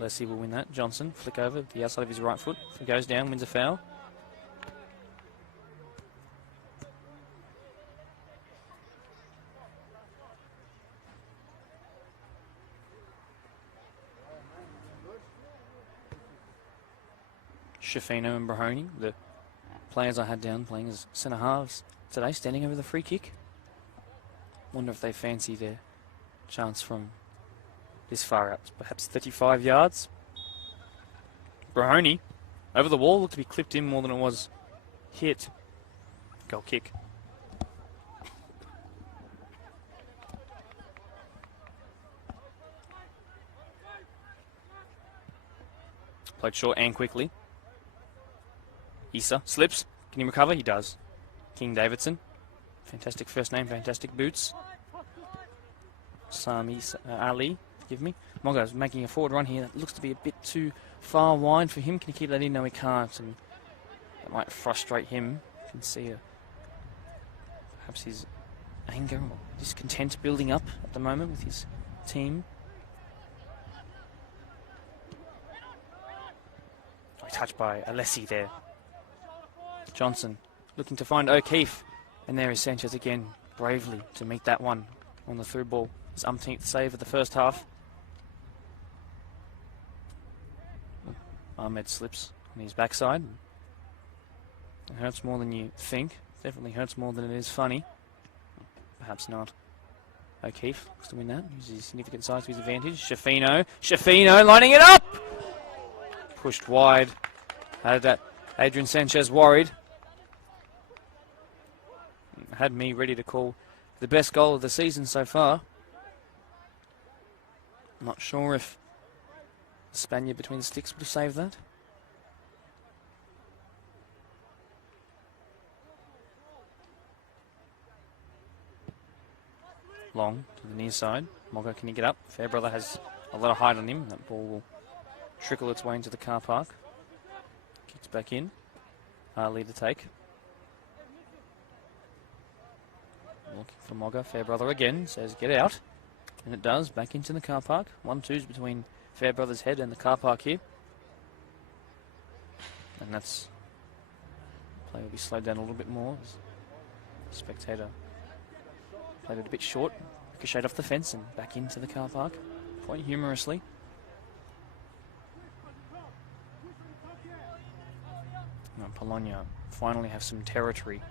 Leslie will win that. Johnson, flick over the outside of his right foot. If he goes down, wins a foul. Shafino and Brahoni, the players I had down playing as centre halves today, standing over the free kick. Wonder if they fancy their chance from this far out, perhaps 35 yards. Brahoni over the wall, looked to be clipped in more than it was hit. Goal kick. Played short and quickly. Issa slips. Can he recover? He does. King Davidson. Fantastic first name, fantastic boots. Sami Ali, give me. Mogo's making a forward run here. That looks to be a bit too far wide for him. Can he keep that in? No, he can't. And that might frustrate him. You can see perhaps his anger or discontent building up at the moment with his team. Touched by Alessi there. Johnson looking to find O'Keefe. And there is Sanchez again, bravely to meet that one on the through ball. His umpteenth save of the first half. Ahmed slips on his backside. It hurts more than you think. Definitely hurts more than it is funny. Perhaps not. O'Keefe looks to win that. Uses his significant size to his advantage. Shafino lining it up! Pushed wide. Had that Adrian Sanchez worried. Had me ready to call the best goal of the season so far. Not sure if the Spaniard between the sticks would have saved that. Long to the near side. Mogo, can he get up? Fairbrother has a lot of height on him. That ball will trickle its way into the car park. Kicks back in. Ali to take. Looking for Moga. Fairbrother again says get out. And it does. Back into the car park. 1-2s between Fairbrother's head and the car park here. And that's... Play will be slowed down a little bit more. Spectator played it a bit short. Ricocheted off the fence and back into the car park. Quite humorously. Now Polonia finally have some territory.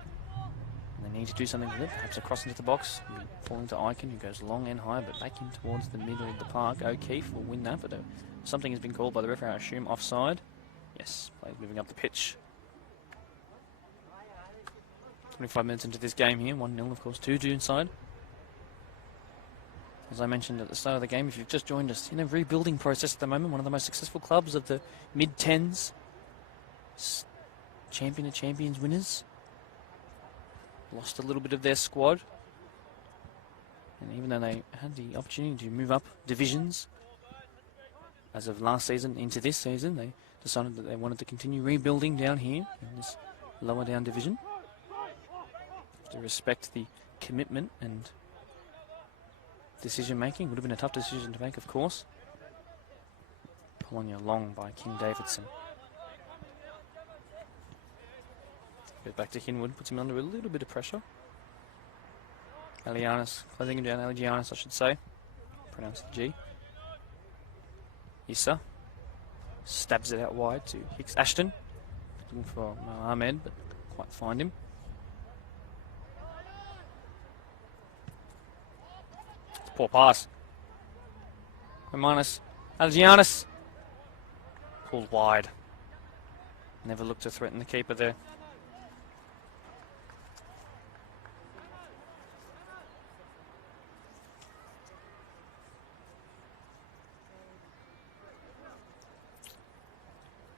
And they need to do something with it. Perhaps across into the box. Falling to Eichen, who goes long and high, but back in towards the middle of the park. O'Keefe will win that, but something has been called by the referee, I assume, offside. Yes, players moving up the pitch. 25 minutes into this game here. 1-0, of course, to Doonside. As I mentioned at the start of the game, if you've just joined us, in a rebuilding process at the moment, one of the most successful clubs of the mid-10s. Champion of Champions winners. Lost a little bit of their squad. And even though they had the opportunity to move up divisions as of last season into this season, they decided that they wanted to continue rebuilding down here in this lower down division. To respect the commitment and decision making. Would have been a tough decision to make, of course. Polonia long by King Davidson. Goes back to Hinwood, puts him under a little bit of pressure. Alianis, closing him down, Aligianis I should say. Pronounce the G. Issa. Stabs it out wide to Hicks Ashton. Looking for Ahmed, but can't quite find him. Poor pass. Romanis. Algianis. Pulled wide. Never looked to threaten the keeper there.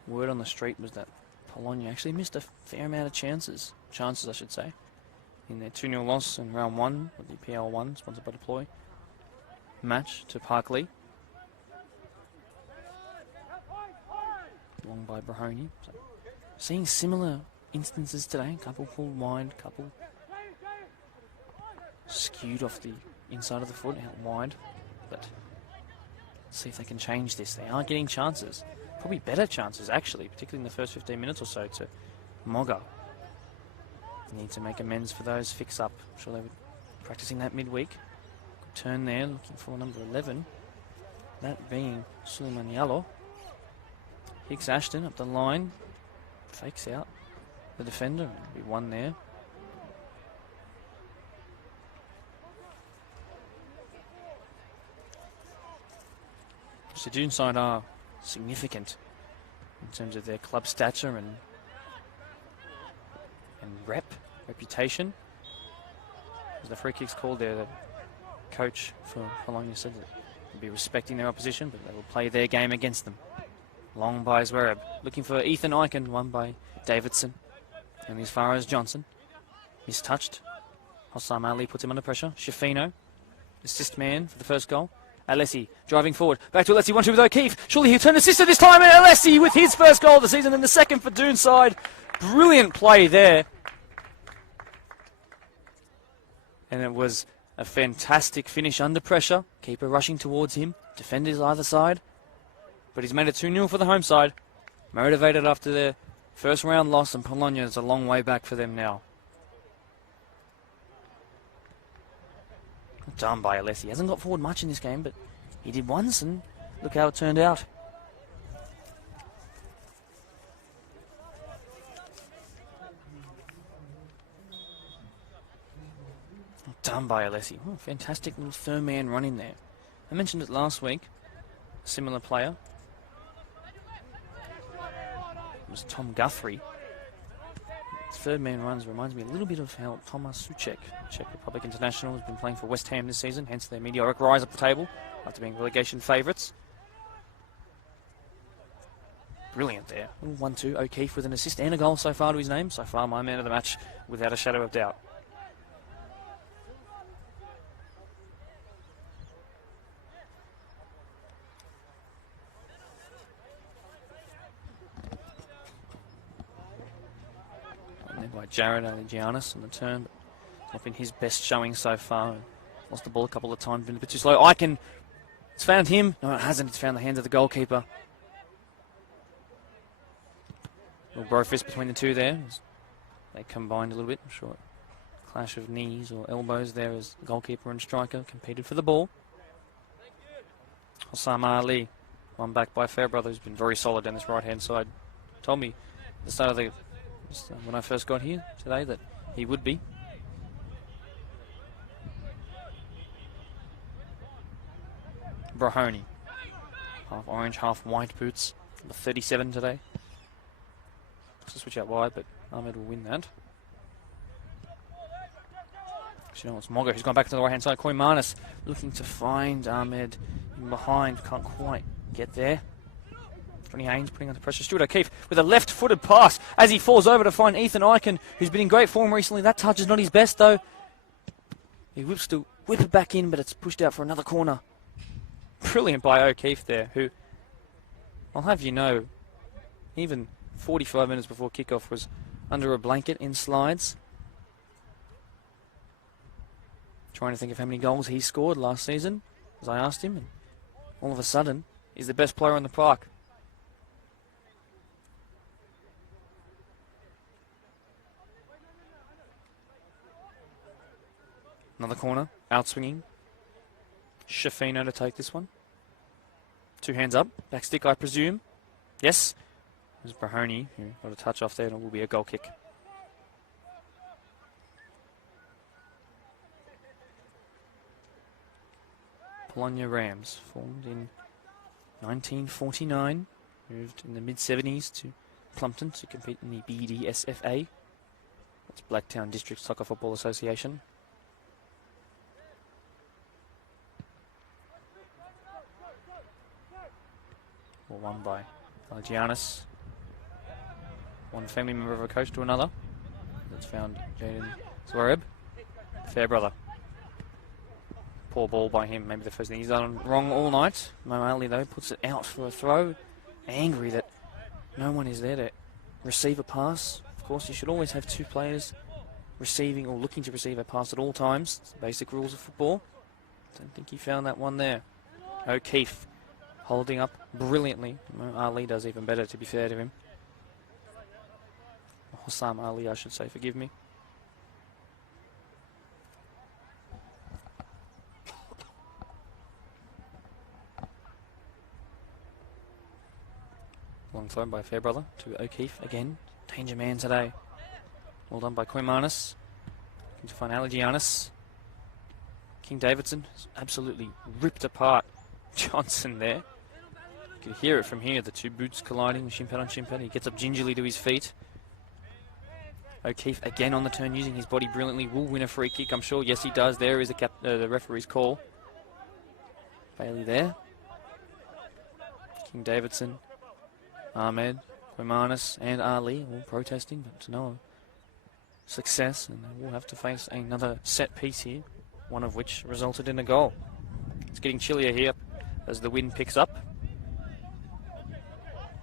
Word on the street was that Polonia actually missed a fair amount of chances I should say, in their 2-0 loss in round 1 of the PL1, sponsored by Deploy, match to Parkley. Long by Brahoni. So, seeing similar instances today, couple pulled wide, couple skewed off the inside of the foot, out wide. But let's see if they can change this. They are getting chances. Probably better chances, actually, particularly in the first 15 minutes or so to Moga. Need to make amends for those fix-up. I'm sure they were practicing that midweek. Good turn there, looking for number 11. That being Suleiman Yalo. Hicks Ashton up the line. Fakes out the defender. Be one there. So Doonside are significant in terms of their club stature and reputation. As the free kicks called there, the coach for Polonia said that they'll be respecting their opposition, but they will play their game against them. Long by Zwereb, looking for Ethan Eichen, won by Davidson. And as far as Johnson, mistouched. Hossam Ali puts him under pressure. Shafino, assist man for the first goal. Alessi driving forward. Back to Alessi, 1-2 with O'Keefe. Surely he'll turn assist this time, and Alessi with his first goal of the season and the second for Doonside. Brilliant play there. And it was a fantastic finish under pressure. Keeper rushing towards him. Defenders either side. But he's made it 2-0 for the home side. Motivated after their first round loss, and Polonia is a long way back for them now. Done by Alessi. He hasn't got forward much in this game, but he did once, and look how it turned out. Done by Alessi. Oh, fantastic little third man run in there. I mentioned it last week. A similar player. It was Tom Guthrie. His third man runs reminds me a little bit of how Tomas Suchek, Czech Republic international, has been playing for West Ham this season, hence their meteoric rise up the table after being relegation favourites. Brilliant there. 1-2. O'Keefe with an assist and a goal so far to his name. So far my man of the match without a shadow of doubt. By Jared Aligianis on the turn, but not been his best showing so far. Lost the ball a couple of times, been a bit too slow. Eichen, it's found him. No, it hasn't. It's found the hands of the goalkeeper. Little bro fist between the two there. They combined a little bit. Short clash of knees or elbows there as goalkeeper and striker competed for the ball. Hossam Ali, one back by Fairbrother, who's been very solid down this right-hand side. Told me at the start of the when I first got here today that he would be. Brahoni, half orange, half white boots, number 37 today. Looks to switch out wide, but Ahmed will win that. Actually, no, it's Mogo who's gone back to the right hand side. Koimanis looking to find Ahmed in behind, can't quite get there. Johnny Haynes putting under pressure. Stuart O'Keefe with a left-footed pass as he falls over to find Ethan Eichen, who's been in great form recently. That touch is not his best, though. He whips to whip it back in, but it's pushed out for another corner. Brilliant by O'Keefe there, who, I'll have you know, even 45 minutes before kickoff was under a blanket in slides. Trying to think of how many goals he scored last season, as I asked him, and all of a sudden, he's the best player on the park. Another corner, outswinging. Shafino to take this one. Two hands up, back stick I presume. Yes, there's Brahoni who got a touch off there, and it will be a goal kick. Polonia Rams, formed in 1949, moved in the mid-70s to Plumpton to compete in the BDSFA. That's Blacktown District Soccer Football Association. Ball won by Giannis. One family member of a coach to another. That's found Jaden Zwereb, Fairbrother. Poor ball by him, maybe the first thing he's done wrong all night. Mo Ali, though, puts it out for a throw. Angry that no one is there to receive a pass. Of course, you should always have two players receiving or looking to receive a pass at all times. It's the basic rules of football. Don't think he found that one there. O'Keefe holding up brilliantly. Mo Ali does even better, to be fair to him. Hossam Ali, I should say, forgive me. Long throw by Fairbrother to O'Keefe again. Danger man today. Well done by Koimanis. Looking to find Giannis. King Davidson has absolutely ripped apart Johnson there. You can hear it from here, the two boots colliding, shin pad on shin pad. He gets up gingerly to his feet. O'Keefe again on the turn, using his body brilliantly. Will win a free kick, I'm sure. Yes, he does. There is the referee's call. Bailey there. King Davidson, Ahmed, Koimanis and Ali all protesting, but to no success, and they will have to face another set piece here, one of which resulted in a goal. It's getting chillier here as the wind picks up.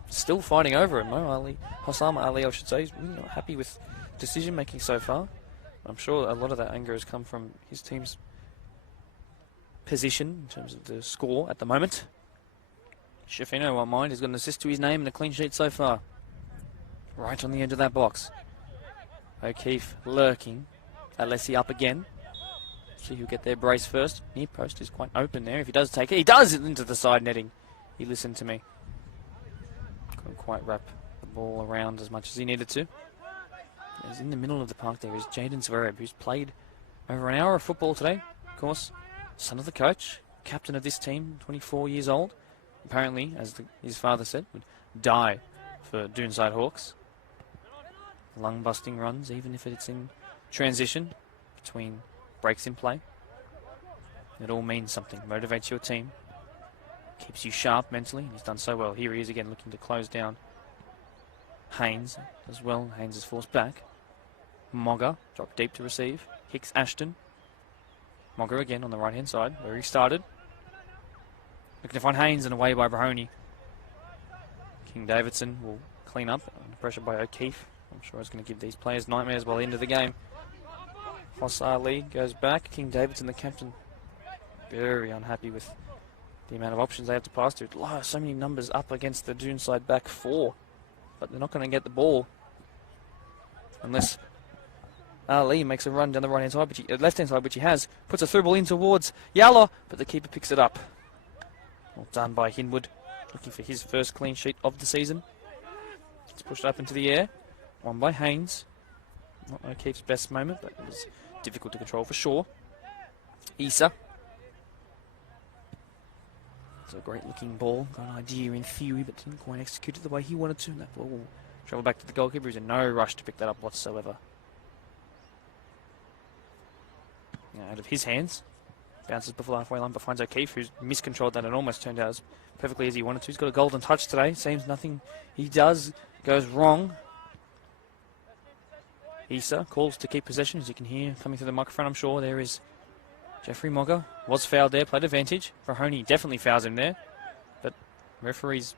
Still fighting over it. Hossam Ali, I should say, is really not happy with decision making so far. I'm sure a lot of that anger has come from his team's position in terms of the score at the moment. Shafino, won't mind, has got an assist to his name and a clean sheet so far. Right on the edge of that box. O'Keefe lurking. Alessi up again. See who'll get their brace first. Near post is quite open there. If he does take it, he does it into the side netting. He listened to me. Couldn't quite wrap the ball around as much as he needed to. As in the middle of the park there is Jaden Zvereb, who's played over an hour of football today. Of course, son of the coach, captain of this team, 24 years old. Apparently, as his father said, would die for Doonside Hawks. Lung-busting runs, even if it's in transition between breaks in play. It all means something. Motivates your team. Keeps you sharp mentally. And he's done so well. Here he is again, looking to close down Haynes as well. Haynes is forced back. Mogger, dropped deep to receive. Hicks Ashton. Mogger again on the right-hand side, where he started. Looking to find Haynes and away by Brahoni. King Davidson will clean up under pressure by O'Keefe. I'm sure it's going to give these players nightmares by the end of the game. Hoss Ali goes back. King Davidson, the captain, very unhappy with the amount of options they have to pass to. So many numbers up against the Doonside back four, but they're not going to get the ball unless Ali makes a run down the right-hand side, left-hand side, which he has. Puts a through ball in towards Yalla, but the keeper picks it up. Well done by Hinwood, looking for his first clean sheet of the season. It's pushed up into the air. Won by Haynes. Not O'Keefe's best moment, but it was difficult to control for sure. Issa. It's a great looking ball. Got an idea in theory, but didn't quite execute it the way he wanted to. And that ball will travel back to the goalkeeper, who's in no rush to pick that up whatsoever. Now, out of his hands. Bounces before the halfway line, but finds O'Keefe, who's miscontrolled that and almost turned out as perfectly as he wanted to. He's got a golden touch today. Seems nothing he does goes wrong. Issa calls to keep possession, as you can hear coming through the microphone, I'm sure. There is Jeffrey Mogger. Was fouled there, played advantage. Rahoney definitely fouls him there, but referee's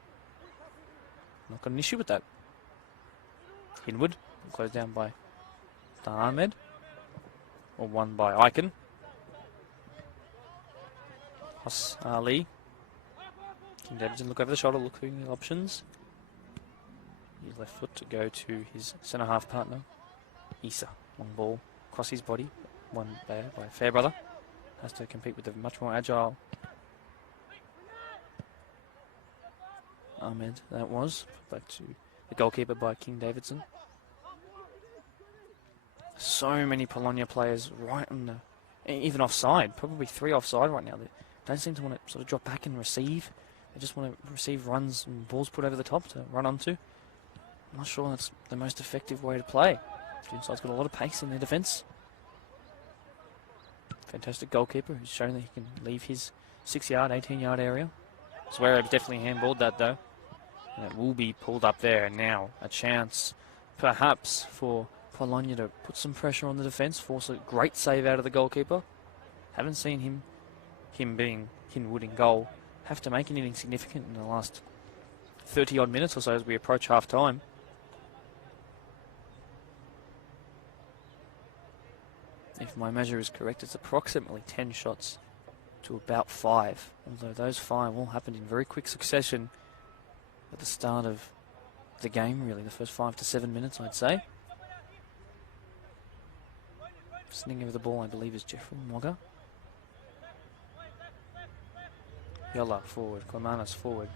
not got an issue with that. Hinwood, closed down by Ahmed, or won by Aiken. Hoss Ali. King Davidson look over the shoulder, look through the options. His left foot to go to his centre half partner. Issa, long ball across his body, one there by Fairbrother. Has to compete with a much more agile Ahmed, that was. Back to the goalkeeper by King Davidson. So many Polonia players right on the, even offside, probably 3 offside right now. The don't seem to want to sort of drop back and receive. They just want to receive runs and balls put over the top to run onto. I'm not sure that's the most effective way to play. Doonside's got a lot of pace in their defence. Fantastic goalkeeper who's shown that he can leave his 6-yard, 18-yard area. Zwerab's definitely handballed that though. And it will be pulled up there. And now a chance perhaps for Polonia to put some pressure on the defence, force a great save out of the goalkeeper. Haven't seen him being Hinwood in goal, have to make anything significant in the last 30-odd minutes or so as we approach half-time. If my measure is correct, it's approximately 10 shots to about 5, although those 5 all happened in very quick succession at the start of the game, really, the first 5 to 7 minutes, I'd say. Sitting over the ball, I believe, is Jeffrey Mogger. Yola forward, Koimanis forward.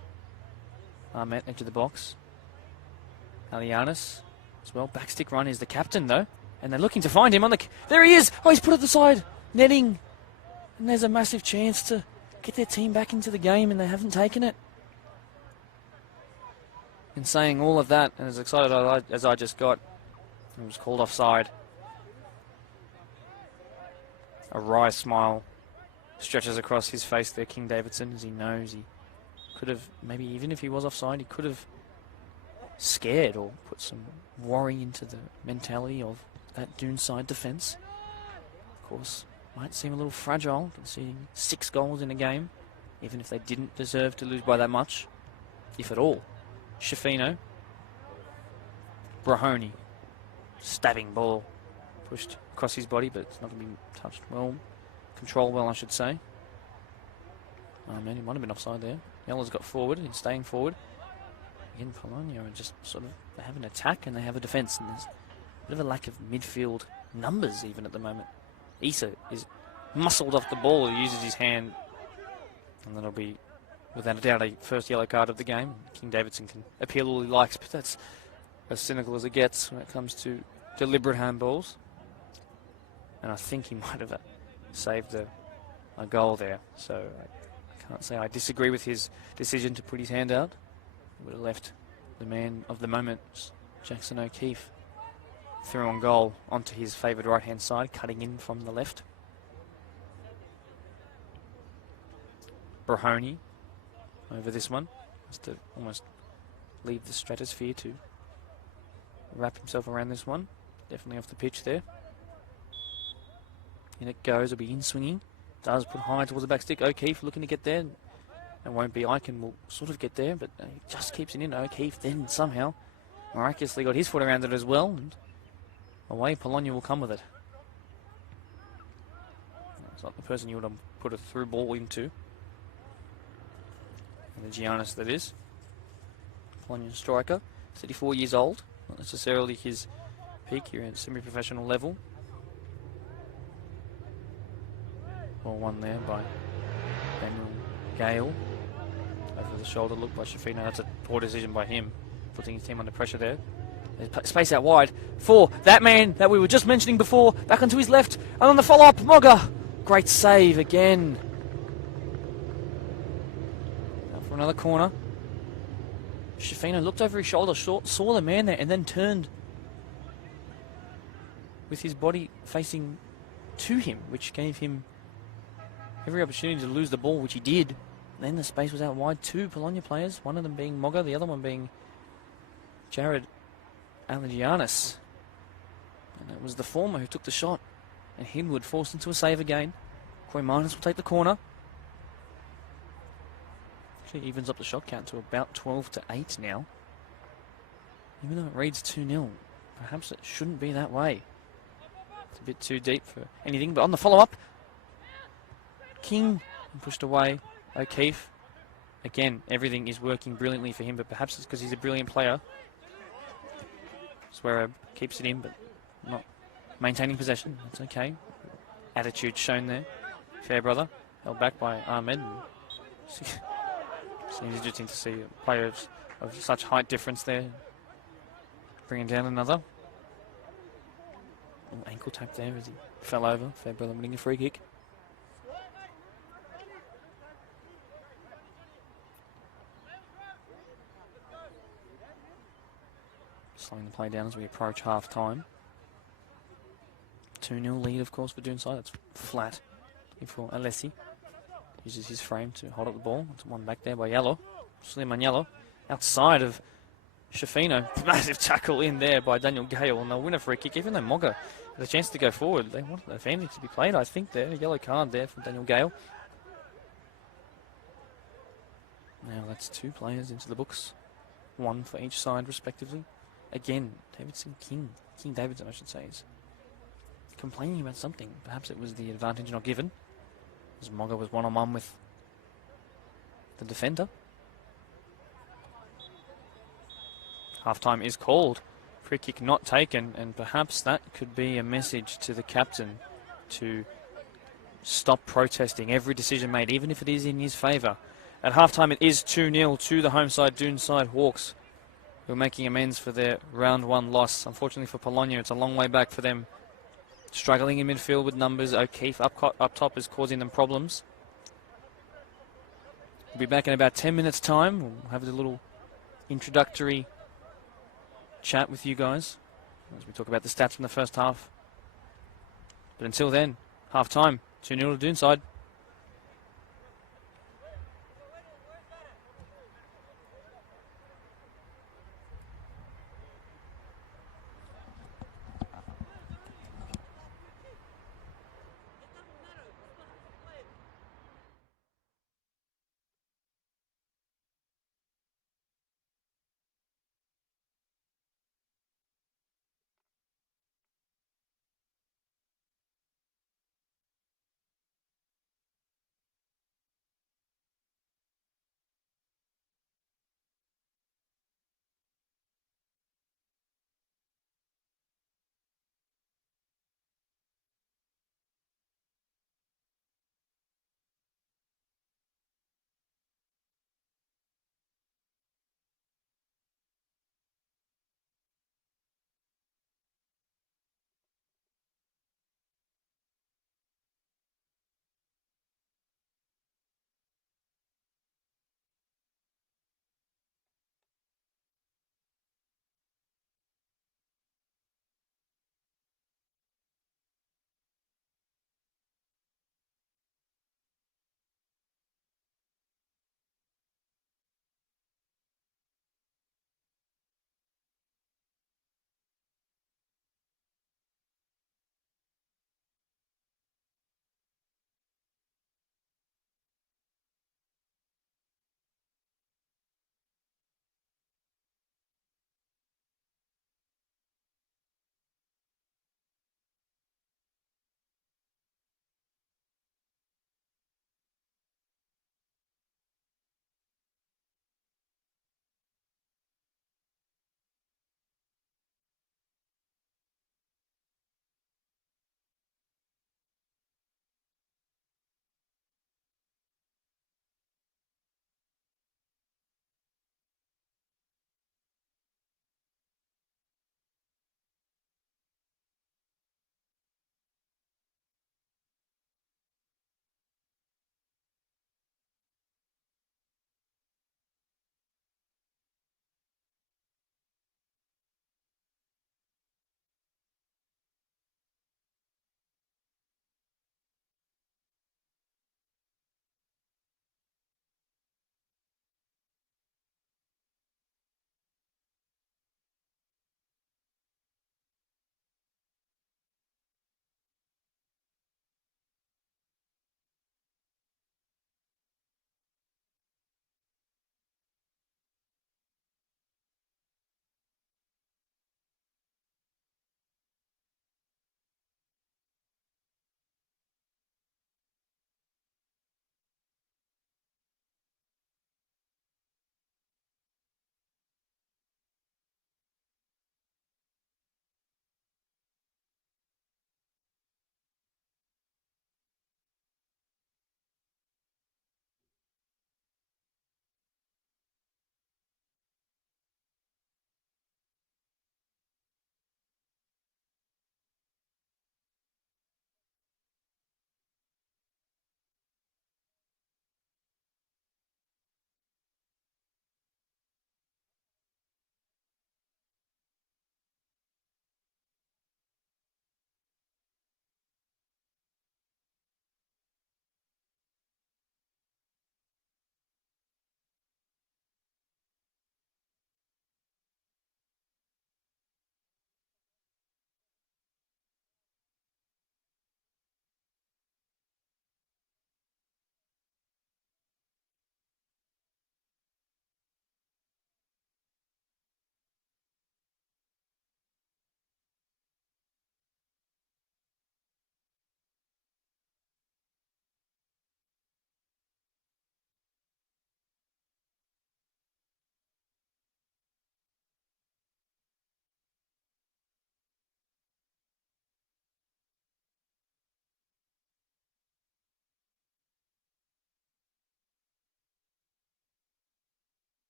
Ahmet into the box. Alianis as well. Backstick run is the captain, though. And they're looking to find him on the... There he is! Oh, he's put it to the side. Netting. And there's a massive chance to get their team back into the game, and they haven't taken it. In saying all of that, and as excited as I just got, he was called offside. A wry smile stretches across his face there, King Davidson, as he knows he could have, maybe even if he was offside, he could have scared or put some worry into the mentality of that Doonside defence. Of course, might seem a little fragile, conceding 6 goals in a game, even if they didn't deserve to lose by that much, if at all. Shafino. Brahoni. Stabbing ball. Pushed across his body, but it's not going to be touched well. Controlled well, I should say. Oh man, he might have been offside there. Yella's got forward, he's staying forward. Again, Polonia are just sort of, they have an attack and they have a defence, and there's a bit of a lack of midfield numbers even at the moment. Issa is muscled off the ball, he uses his hand, and that'll be, without a doubt, a first yellow card of the game. King Davidson can appeal all he likes, but that's as cynical as it gets when it comes to deliberate handballs. And I think he might have saved a goal there, so I can't say I disagree with his decision to put his hand out. He would have left the man of the moment, Jackson O'Keefe, through on goal onto his favoured right-hand side, cutting in from the left. Brahoni over this one, has to almost leave the stratosphere to wrap himself around this one. Definitely off the pitch there. In it goes, it'll be in swinging. Does put high towards the back stick. O'Keefe looking to get there. It won't be. Icon will sort of get there, but he just keeps it in. O'Keefe then somehow miraculously got his foot around it as well, and away Polonia will come with it. It's not the person you would have put a through ball into. And the Giannis, that is. Polonian striker, 34 years old. Not necessarily his peak here at semi-professional level. Ball won there by Daniel Gale. Over the shoulder look by Shafino. That's a poor decision by him, putting his team under pressure there. There's space out wide for that man that we were just mentioning before. Back onto his left, and on the follow-up, Mogger. Great save again. Now for another corner. Shafino looked over his shoulder, saw the man there, and then turned with his body facing to him, which gave him every opportunity to lose the ball, which he did. Then the space was out wide. 2 Polonia players, one of them being Mogger, the other one being Jared Alagianis. And it was the former who took the shot. And Hinwood forced into a save again. Koimanis will take the corner. Actually evens up the shot count to about 12-8 now. Even though it reads 2-0, perhaps it shouldn't be that way. It's a bit too deep for anything, but on the follow-up, King pushed away. O'Keefe, again, everything is working brilliantly for him, but perhaps it's because he's a brilliant player. Zwerab keeps it in, but not maintaining possession. That's okay. Attitude shown there. Fairbrother, held back by Ahmed. Seems interesting to see a player of such height difference there. Bringing down another. Ankle tap there as he fell over. Fairbrother winning a free kick. Slowing the play down as we approach half time. 2-0 lead, of course, for Doonside. That's flat. Looking for Alessi. Uses his frame to hold up the ball. It's one back there by Yellow. Slim on Yellow. Outside of Shafino. Massive tackle in there by Daniel Gale, and they'll win a free kick. Even though Mogga had a chance to go forward, they wanted the advantage to be played, I think, there. Yellow card there from Daniel Gale. Now that's 2 players into the books. 1 for each side, respectively. Again, King Davidson, I should say, is complaining about something. Perhaps it was the advantage not given, as Mogga was one-on-one with the defender. Half-time is called. Free kick not taken, and perhaps that could be a message to the captain to stop protesting every decision made, even if it is in his favour. At half-time, it is 2-0 to the home side, Doonside Hawks, who are making amends for their round 1 loss. Unfortunately for Polonia, it's a long way back for them. Struggling in midfield with numbers. O'Keefe up top is causing them problems. We'll be back in about 10 minutes' time. We'll have a little introductory chat with you guys as we talk about the stats from the first half. But until then, half-time, 2-0 to Doonside.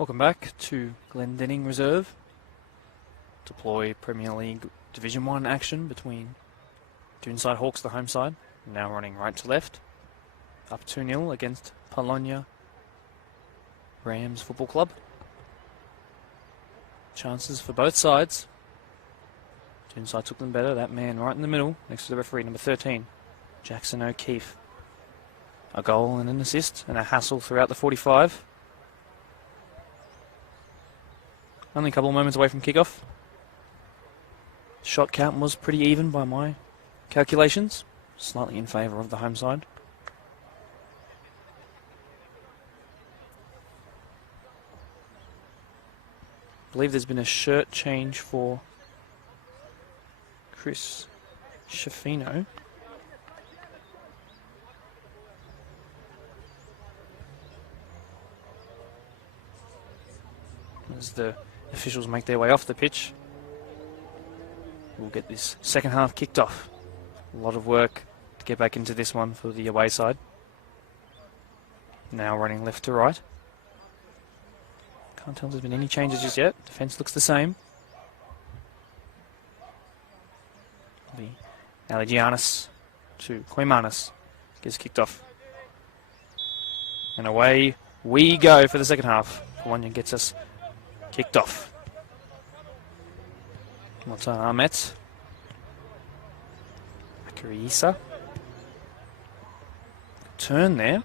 Welcome back to Glendenning Reserve. Deploy Premier League Division 1 action between Doonside Hawks, the home side, now running right to left. Up 2-0 against Polonia Rams Football Club. Chances for both sides. Doonside took them better. That man right in the middle, next to the referee, number 13, Jackson O'Keefe. A goal and an assist and a hassle throughout the 45. Only a couple of moments away from kickoff. Shot count was pretty even by my calculations. Slightly in favour of the home side. I believe there's been a shirt change for Chris Schifino. As the officials make their way off the pitch, we'll get this second half kicked off. A lot of work to get back into this one for the away side. Now running left to right. Can't tell if there's been any changes just yet. Defence looks the same. The Aligianis to Koimanis gets kicked off. And away we go for the second half. Polonia gets us kicked off. What's Ahmet? Akari Isa. Turn there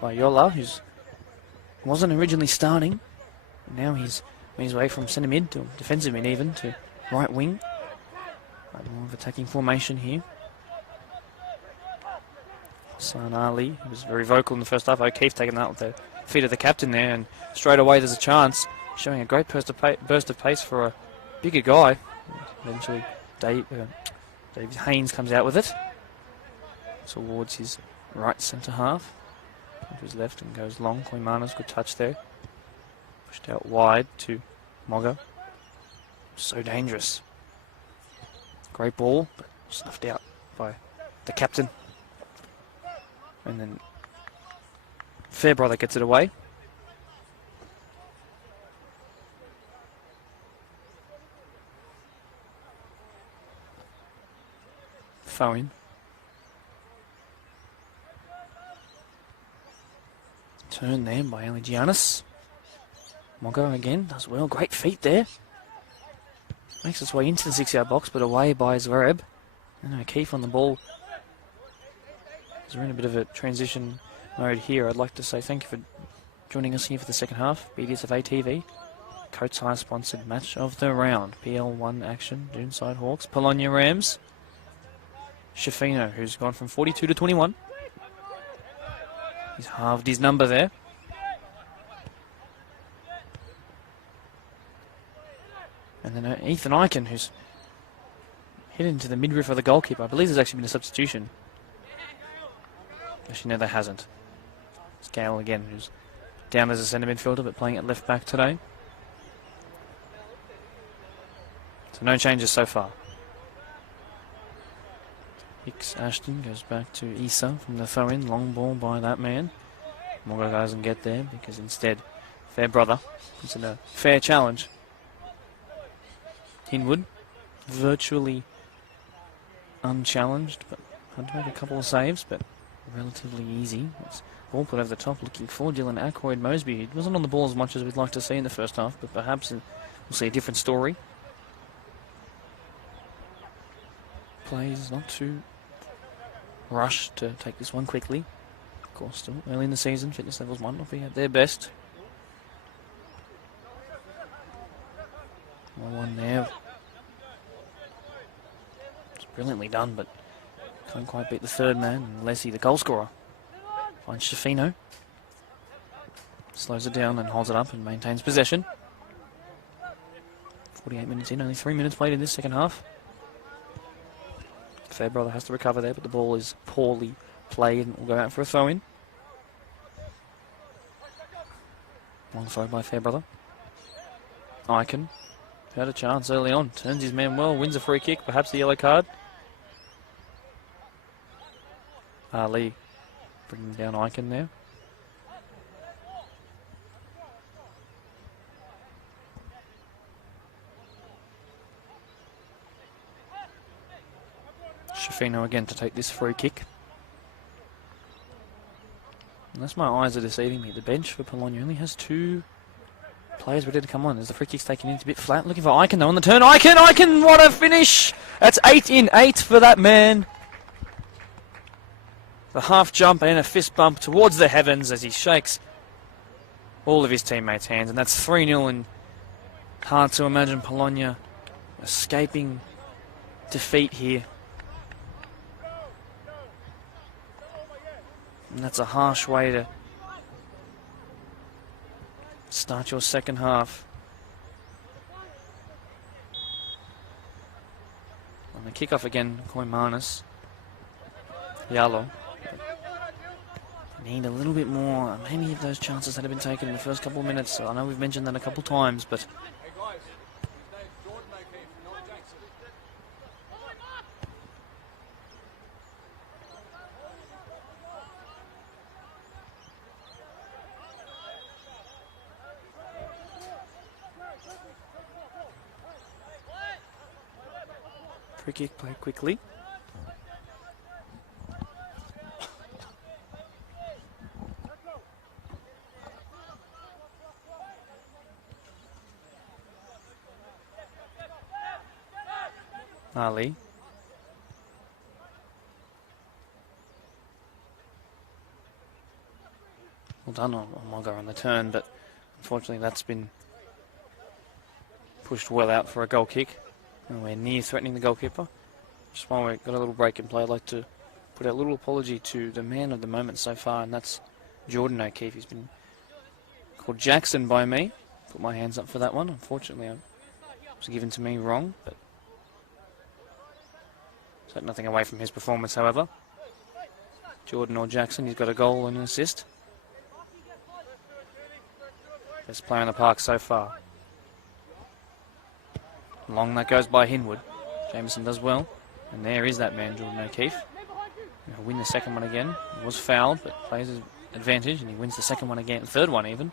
by Yola, who wasn't originally starting. Now he's made his way from centre mid to defensive mid even to right wing. More of attacking formation here. Hassan Ali, who was very vocal in the first half. O'Keefe taking that with the feet of the captain there, and straight away there's a chance. Showing a great burst of pace for a bigger guy. Eventually David Haynes comes out with it towards his right centre half. To his left and goes long. Koimanis, good touch there. Pushed out wide to Moga. So dangerous. Great ball, but snuffed out by the captain. And then Fairbrother gets it away. Throw-in. Turn there by Aligianis. Mogo again does well. Great feet there. Makes its way into the 6-yard box, but away by Zverev. And O'Keefe on the ball. As we're in a bit of a transition mode here, I'd like to say thank you for joining us here for the second half. BDSFA TV, Coates High sponsored match of the round. PL1 action, Doonside Hawks, Polonia Rams. Schifino, who's gone from 42 to 21. He's halved his number there. And then Ethan Eichen, who's hit into the midriff of the goalkeeper. I believe there's actually been a substitution. Actually, no, there hasn't. It's Gale again, who's down as a centre midfielder, but playing at left back today. So no changes so far. Hicks Ashton goes back to Issa from the throw-in. Long ball by that man. Mogo doesn't get there because instead Fairbrother puts in a fair challenge. Hinwood virtually unchallenged, but had to make a couple of saves, but relatively easy. It's ball put over the top looking for Dylan Ackroyd Mosby. He wasn't on the ball as much as we'd like to see in the first half, but perhaps we'll see a different story. Plays not too rush to take this one quickly. Of course, still early in the season, fitness levels might not be at their best. 1-1 there. It's brilliantly done, but can't quite beat the third man. And Leslie, the goal scorer, finds Schifino. Slows it down and holds it up and maintains possession. 48 minutes in, only 3 minutes played in this second half. Fairbrother has to recover there, but the ball is poorly played and will go out for a throw-in. Long throw by Fairbrother. Eichen had a chance early on, turns his man well, wins a free kick, perhaps a yellow card. Ali bringing down Eichen there. Shafino again to take this free kick. Unless my eyes are deceiving me, the bench for Polonia only has 2 players ready to come on. As the free kick's taken in, it's a bit flat. Looking for Icon though on the turn. Icon, what a finish! That's 8 in 8 for that man. The half jump and a fist bump towards the heavens as he shakes all of his teammates' hands. And that's 3-0, and hard to imagine Polonia escaping defeat here. And that's a harsh way to start your second half. On the kickoff again, Koimanis. Yalo. Need a little bit more, maybe of those chances that have been taken in the first couple of minutes. I know we've mentioned that a couple of times, but Hey guys, his name's Jordan O'Keefe, not Jackson. free kick played quickly. Ali. Well done on Moga on the turn, but unfortunately that's been pushed well out for a goal kick. And we're near threatening the goalkeeper. Just while we've got a little break in play, I'd like to put out a little apology to the man of the moment so far, and that's Jordan O'Keefe. He's been called Jackson by me. Put my hands up for that one. Unfortunately, it was given to me wrong, but take nothing away from his performance, however. Jordan or Jackson, he's got a goal and an assist. Best player in the park so far. Long that goes by Hinwood. Jameson does well. And there is that man, Jordan O'Keefe. He'll win the second one again. He was fouled, but plays his advantage, and he wins the second one again, third one even.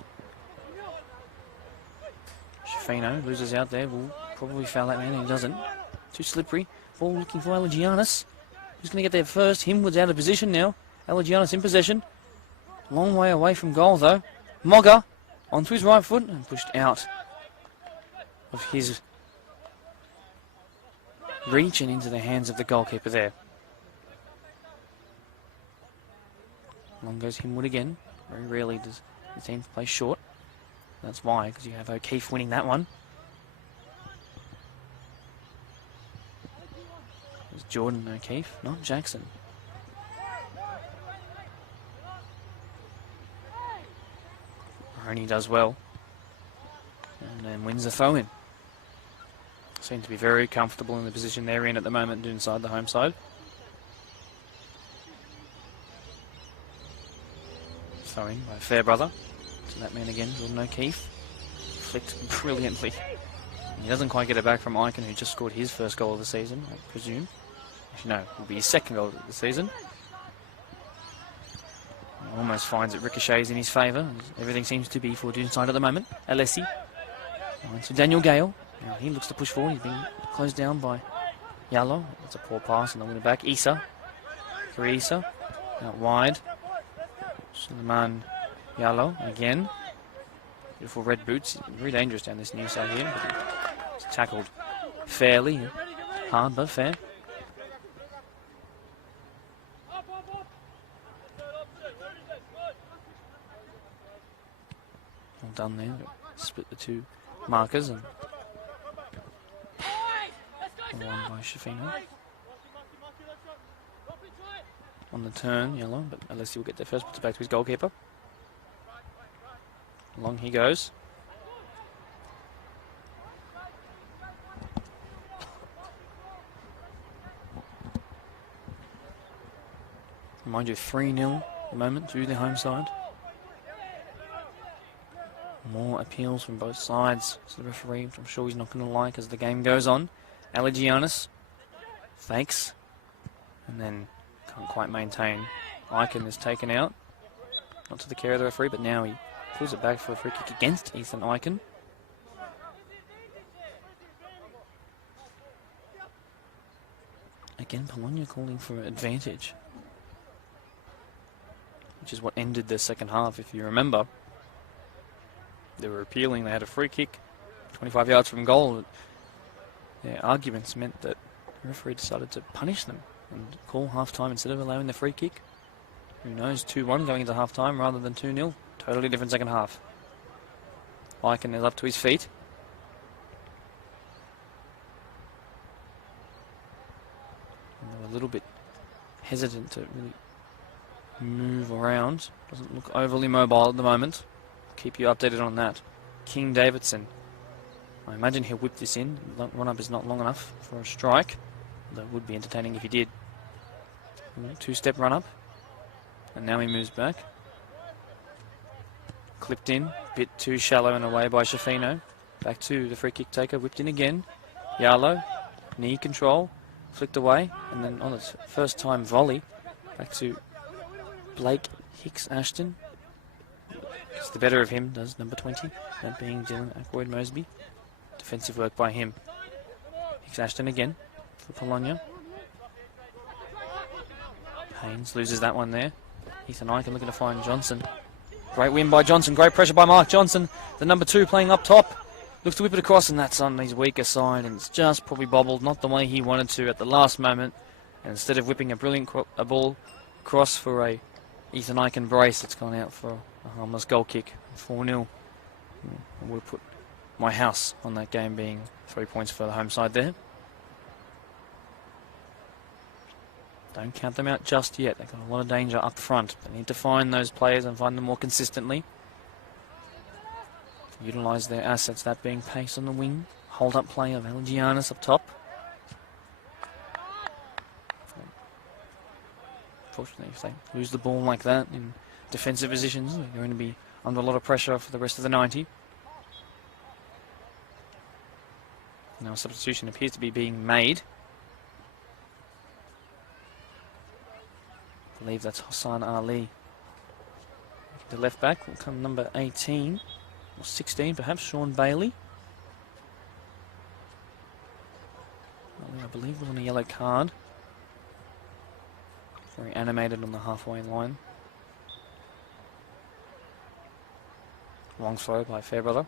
Shafino loses out there. Will probably foul that man, and he doesn't. Too slippery. Ball looking for Alagianis. Who's going to get there first? Hinwood's out of position now. Alagianis in possession. Long way away from goal, though. Moga onto his right foot and pushed out of his reach and into the hands of the goalkeeper there. Long goes Hinwood again. Very rarely does the team play short. That's why, because you have O'Keefe winning that one. It's Jordan O'Keefe, not Jackson. Mahoney does well. And then wins the throw-in. Seem to be very comfortable in the position they're in at the moment, Doonside, the home side. Throw-in by Fairbrother. To that man again, Jordan O'Keefe. Flicked brilliantly. He doesn't quite get it back from Icon, who just scored his first goal of the season, I presume. Actually, no, it will be his second goal of the season. He almost finds it ricochets in his favour. Everything seems to be for Doonside at the moment. Alessi. So Daniel Gale. Now he looks to push forward. He's being closed down by Yalo. That's a poor pass and the winner back. Issa. For Issa. Out wide. Suleiman Yalo again. Beautiful red boots. Very dangerous down this near side here. He's tackled fairly. Hard but fair. Well done there. Split the two markers and one by Shafino. On the turn, Yellow, but Alessi will get there first, puts it back to his goalkeeper. Along he goes. Mind you, 3-0 at the moment to the home side. More appeals from both sides to the referee, which I'm sure he's not going to like as the game goes on. Alagianis fakes and then can't quite maintain. Icon is taken out. Not to the care of the referee, but now he pulls it back for a free kick against Ethan Icon. again, Polonia calling for advantage, which is what ended the second half, if you remember. They were appealing, they had a free kick, 25 yards from goal. Their arguments meant that the referee decided to punish them and call half-time instead of allowing the free kick. Who knows, 2-1 going into half-time rather than 2-0. Totally different second half. Lycan is up to his feet. And they were a little bit hesitant to really move around. Doesn't look overly mobile at the moment. Keep you updated on that. King Davidson. I imagine he'll whip this in. The run-up is not long enough for a strike. That would be entertaining if he did. Two-step run-up. And now he moves back. Clipped in. Bit too shallow and away by Shafino. Back to the free kick taker. Whipped in again. Yarlow. Knee control. Flicked away. And then on its first time volley. Back to Blake Hicks Ashton. It's the better of him, does number 20. That being Dylan Ackroyd-Mosby. Defensive work by him. Hicks Ashton again for Polonia. Haynes loses that one there. Ethan Eichen looking to find Johnson. Great win by Johnson. Great pressure by Mark Johnson. The number 2 playing up top. Looks to whip it across, and that's on his weaker side. And it's just probably bobbled, not the way he wanted to at the last moment. And instead of whipping a brilliant ball across for a Ethan Eichen brace, it's gone out for a harmless goal kick. 4-0. We'll put my house on that game being 3 points for the home side there. Don't count them out just yet. They've got a lot of danger up front. They need to find those players and find them more consistently. Utilise their assets, that being pace on the wing. Hold up play of Elgianis up top. Fortunately, if they lose the ball like that in defensive positions, they're going to be under a lot of pressure for the rest of the 90. Now a substitution appears to be being made. I believe that's Hassan Ali. The left back will come number 18, or 16 perhaps, Sean Bailey. I believe was on a yellow card. Very animated on the halfway line. Long throw by Fairbrother.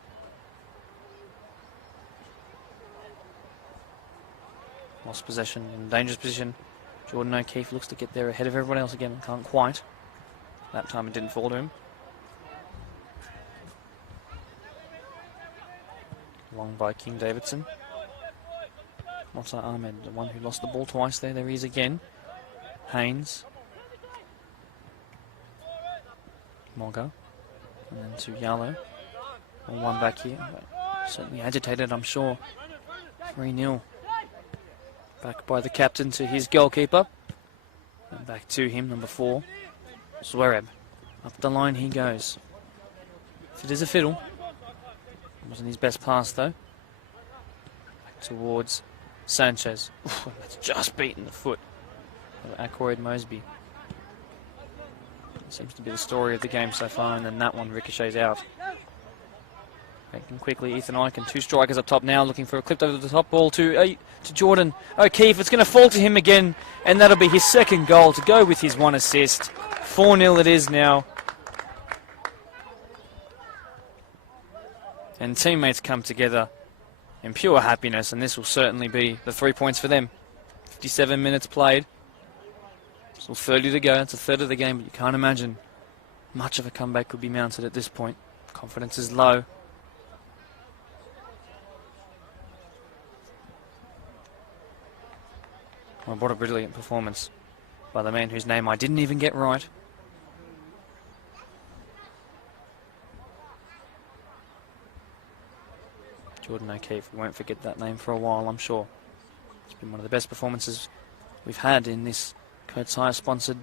Lost possession in dangerous position. Jordan O'Keefe looks to get there ahead of everyone else again. Can't quite. That time it didn't fall to him. Long by King Davidson. Motta Ahmed, the one who lost the ball twice there. There he is again. Haynes. Mogga. And then to Yalo. One back here. Certainly agitated, I'm sure. 3-0. Back by the captain to his goalkeeper. And back to him, number 4. Zwereb. Up the line he goes. If it is a fiddle. It wasn't his best pass though. Back towards Sanchez. Oof, that's just beaten the foot of Ackroyd-Mosby. Seems to be the story of the game so far, and then that one ricochets out. Making quickly, Ethan Eichen, 2 strikers up top now, looking for a clipped over the top ball to Jordan O'Keefe. It's going to fall to him again, and that'll be his second goal to go with his 1 assist. 4-0 it is now. And teammates come together in pure happiness, and this will certainly be the 3 points for them. 57 minutes played. Still 30 to go. It's a third of the game, but you can't imagine much of a comeback could be mounted at this point. Confidence is low. Well, what a brilliant performance by the man whose name I didn't even get right. Jordan O'Keefe. We won't forget that name for a while, I'm sure. It's been one of the best performances we've had in this Coates Hire sponsored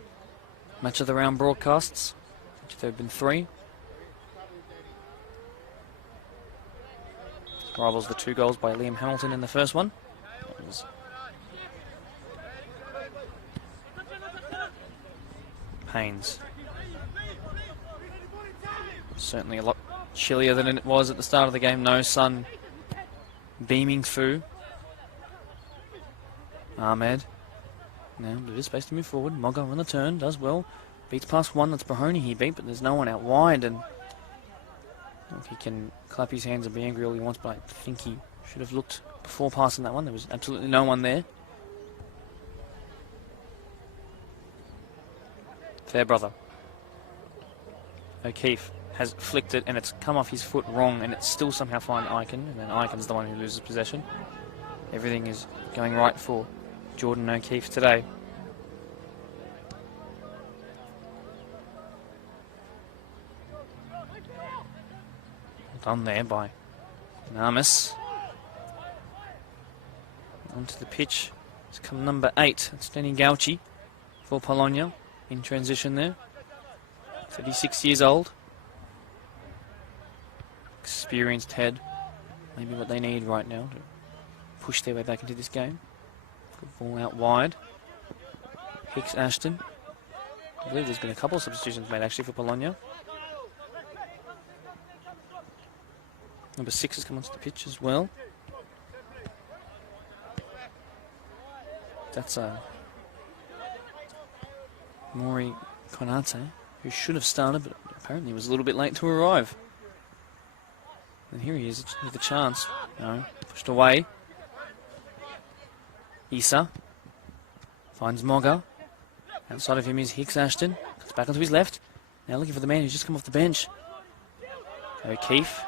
Match of the Round broadcasts, which there have been 3. Rivals the 2 goals by Liam Hamilton in the first one. That was Haynes. Certainly a lot chillier than it was at the start of the game. No sun beaming through. Ahmed. Now, a bit of space to move forward. Mogga on the turn, does well. Beats past one, that's Brahoni he beat, but there's no one out wide, and if he can clap his hands and be angry all he wants, but I think he should have looked before passing that one. There was absolutely no one there. Fairbrother. O'Keefe has flicked it, and it's come off his foot wrong, and it's still somehow fine Eichen, and then Eichen's the one who loses possession. Everything is going right for Jordan O'Keefe today. Done there by Namis. Onto the pitch. It's come number 8. It's Danny Gauci for Polonia in transition there. 36 years old. Experienced head. Maybe what they need right now to push their way back into this game. Good ball out wide. Hicks Ashton. I believe there's been a couple of substitutions made actually for Polonia. Number 6 has come onto the pitch as well. That's Mori Konate, who should have started, but apparently was a little bit late to arrive. And here he is with a chance. No, pushed away. Issa finds Mogga. Outside of him is Hicks Ashton. Cuts back onto his left. Now looking for the man who's just come off the bench. O'Keefe.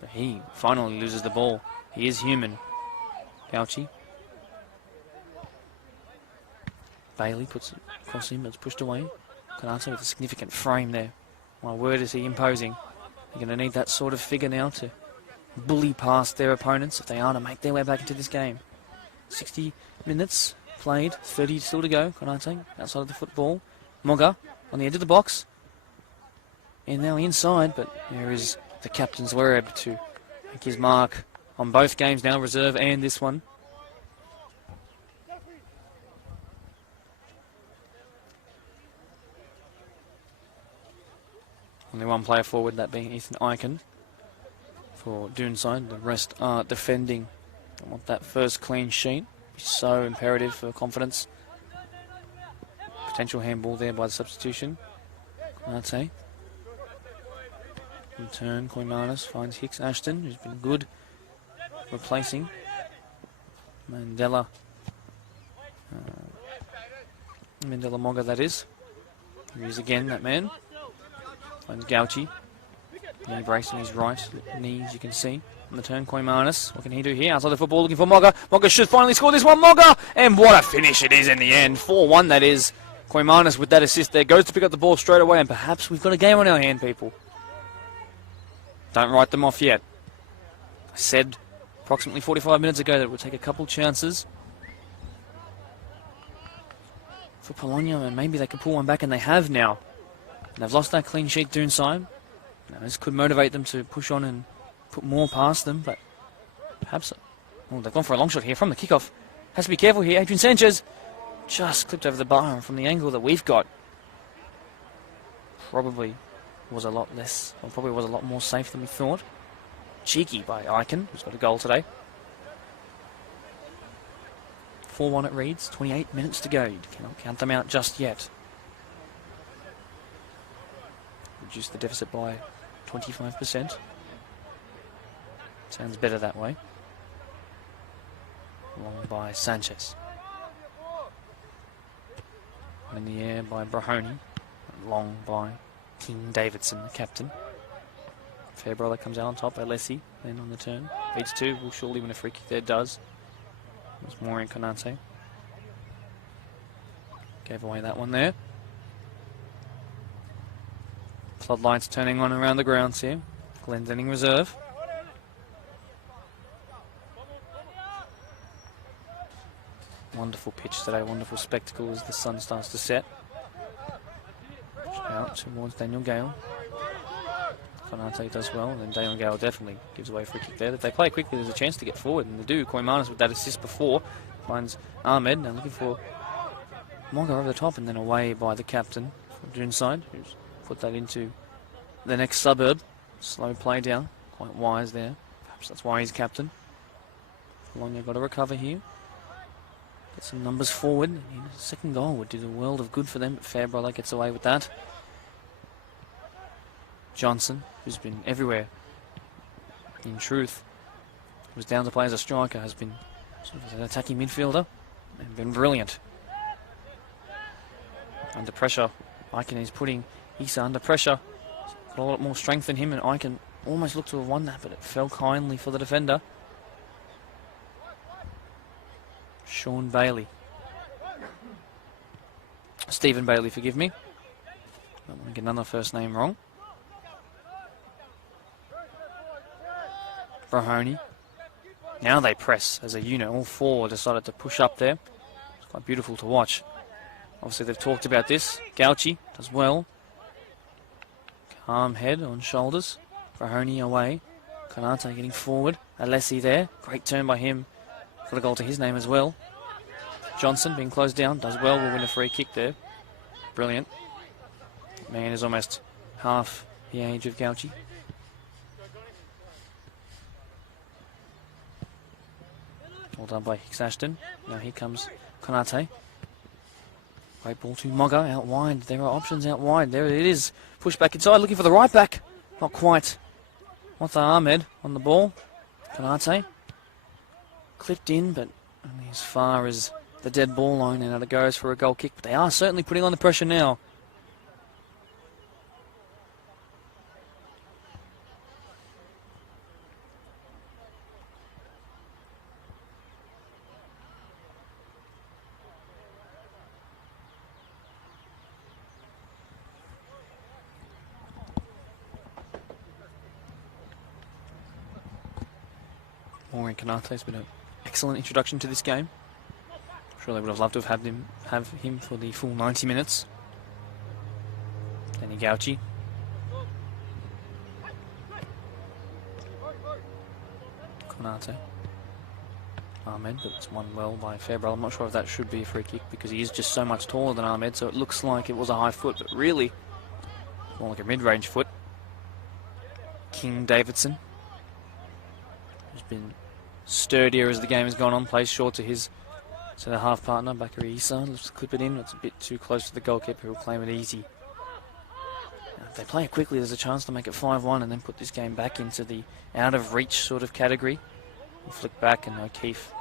But he finally loses the ball. He is human. Gauci. Bailey puts it across him, but it's pushed away. Konate with a significant frame there. My word, is he imposing. They're going to need that sort of figure now to bully past their opponents if they are to make their way back into this game. 60 minutes played, 30 still to go. Konate outside of the football. Mogga on the edge of the box. And now inside, but there is the captain's web to make his mark on both games now, reserve and this one. Only one player forward, that being Ethan Eichen for Doonside. The rest are defending. I want that first clean sheet. Be so imperative for confidence. Potential handball there by the substitution. Konate. In turn, Koimanis finds Hicks Ashton, who's been good replacing Mandela. Mandela Mogga, that is. Here he is again, that man. Finds Gauci. Knee brace on his right knee, as you can see. On the turn, Koimanis. What can he do here? Outside the football, looking for Mogga. Mogga should finally score this one. Mogga! And what a finish it is in the end. 4-1, that is. Koimanis with that assist there. Goes to pick up the ball straight away, and perhaps we've got a game on our hand, people. Don't write them off yet. I said approximately 45 minutes ago that it would take a couple chances for Polonia, and maybe they could pull one back, and they have now. And they've lost that clean sheet Doonside. Now, this could motivate them to push on and put more past them, but perhaps... Oh, they've gone for a long shot here from the kickoff. Has to be careful here. Adrian Sanchez just clipped over the bar from the angle that we've got. Probably was a lot less, or probably was a lot more safe than we thought. Cheeky by Eichen, who's got a goal today. 4-1 it reads, 28 minutes to go. You cannot count them out just yet. Reduce the deficit by 25%. Sounds better that way. Long by Sanchez. In the air by Brahoni. Long by King Davidson, the captain. Fairbrother comes out on top. Alessi then on the turn. Beats 2. Will surely win a free kick there. Does. There's more in Konate. Gave away that one there. Floodlights turning on around the grounds here. Glendinning reserve. Wonderful pitch today. Wonderful spectacle as the sun starts to set. Out towards Daniel Gale. Konate does well, and then Daniel Gale definitely gives away a free kick there. If they play quickly, there's a chance to get forward, and they do. Koimanis with that assist before finds Ahmed, now looking for Mogga over the top, and then away by the captain from Doonside, who's put that into the next suburb. Slow play down, quite wise there. Perhaps that's why he's captain. Polonia got to recover here. Get some numbers forward. A second goal would do the world of good for them, but Fairbrother gets away with that. Johnson, who's been everywhere, in truth, was down to play as a striker, has been sort of an attacking midfielder and been brilliant. Under pressure, Aiken is putting Issa under pressure. Got a lot more strength than him, and Aiken almost looked to have won that, but it fell kindly for the defender. Sean Bailey. Stephen Bailey, forgive me. Don't want to get another first name wrong. Brahoni. Now they press as a unit. All four decided to push up there. It's quite beautiful to watch. Obviously they've talked about this. Gauchi does well. Calm head on shoulders. Brahoni away. Konate getting forward. Alessi there. Great turn by him. Got a goal to his name as well. Johnson being closed down. Does well. Will win a free kick there. Brilliant. Man is almost half the age of Gauchi. Well done by Hicks Ashton. Now here comes Konate. Great ball to Mogga out wide. There are options out wide. There it is. Push back inside, looking for the right back. Not quite. What's Ahmed on the ball? Konate. Clipped in, but only as far as the dead ball line, and out it goes for a goal kick. But they are certainly putting on the pressure now. Maureen Konate's been an excellent introduction to this game. I'm sure they would have loved to have had him for the full 90 minutes. Danny Gauchi. Konate. Ahmed, but it's won well by Fairbrother. I'm not sure if that should be a free kick because he is just so much taller than Ahmed, so it looks like it was a high foot, but really more like a mid-range foot. King Davidson, who's been sturdier as the game has gone on, plays short to the half partner, Bakary Issa. Let's clip it in. It's a bit too close to the goalkeeper, who will claim it easy. Now, if they play it quickly, there's a chance to make it 5-1 and then put this game back into the out-of-reach sort of category. We'll flick back and O'Keefe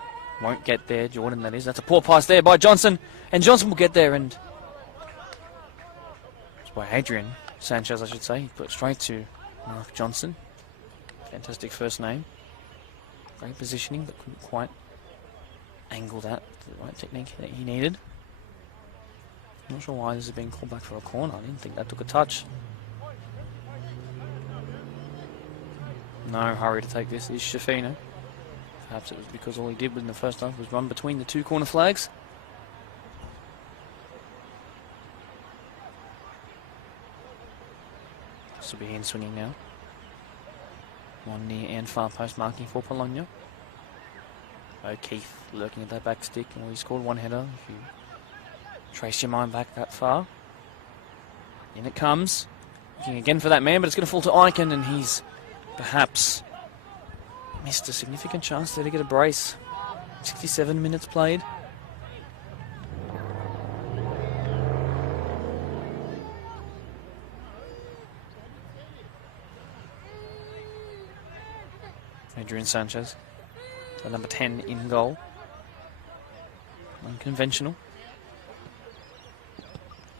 won't get there. Jordan, that is. That's a poor pass there by Johnson. And Johnson will get there, and it's by Adrian Sanchez, I should say. He put it straight to Mark Johnson. Fantastic first name. Great positioning, but couldn't quite angle that to the right technique that he needed. I'm not sure why this is being called back for a corner. I didn't think that took a touch. No hurry to take this is Shafino. Perhaps it was because all he did in the first half was run between the two corner flags. This will be in swinging now. One near and far post marking for Polonia. O'Keefe lurking at that back stick. He scored one header. If you trace your mind back that far. In it comes. Looking again for that man, but it's going to fall to Aiken, and he's perhaps missed a significant chance there to get a brace. 67 minutes played. Adrian Sanchez, the number 10 in goal. Unconventional.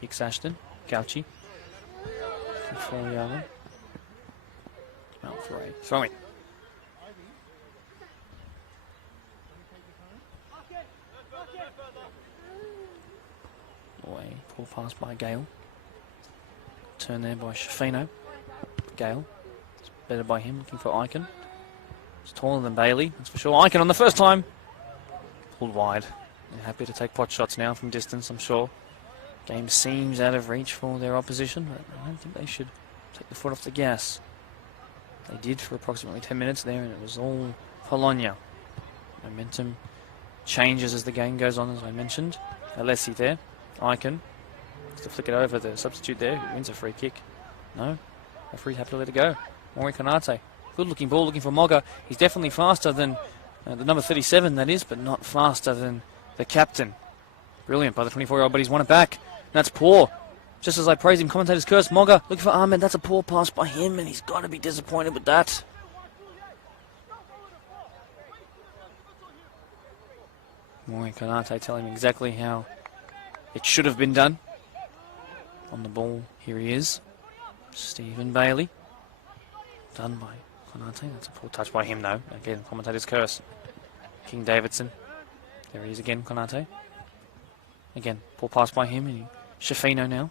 Hicks Ashton, Gauchi. Out for a throw in. Away, poor pass by Gale. Turn there by Shafino. Gale, it's better by him, looking for Aiken. It's taller than Bailey, that's for sure. Aiken on the first time. Pulled wide. They're happy to take pot shots now from distance, I'm sure. Game seems out of reach for their opposition, but I don't think they should take the foot off the gas. They did for approximately 10 minutes there, and it was all Polonia. Momentum changes as the game goes on, as I mentioned. Alessi there. Aiken has to flick it over. The substitute there who wins a free kick. No. Referee's happy to let it go. Mori Konate. Good looking ball, looking for Mogga. He's definitely faster than the number 37, that is, but not faster than the captain. Brilliant by the 24-year-old, but he's won it back. And that's poor. Just as I praise him, commentators curse. Mogga looking for Ahmed. That's a poor pass by him, and he's got to be disappointed with that. Mori Konate telling him exactly how it should have been done. On the ball, here he is. Stephen Bailey. Done by Konate. That's a poor touch by him, though. Again, commentators curse. King Davidson. There he is again, Konate. Again, poor pass by him. And Shafino now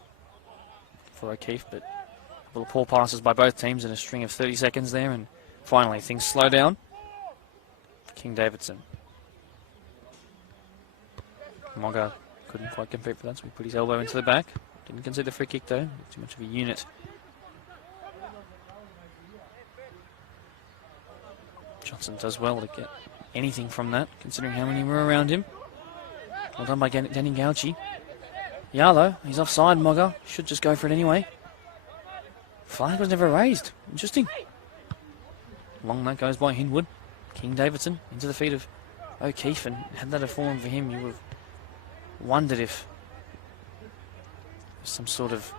for O'Keefe, but a couple of poor passes by both teams in a string of 30 seconds there, and finally things slow down. King Davidson. Mogga couldn't quite compete for that, so he put his elbow into the back. Didn't concede the free kick though, too much of a unit. Johnson does well to get anything from that, considering how many were around him. Well done by Danny Gauchi. Yarlo, he's offside, Mogga. Should just go for it anyway. Flag was never raised. Interesting. Long that goes by Hinwood. King Davidson into the feet of O'Keefe, and had that have fallen for him, you would have wondered if some sort of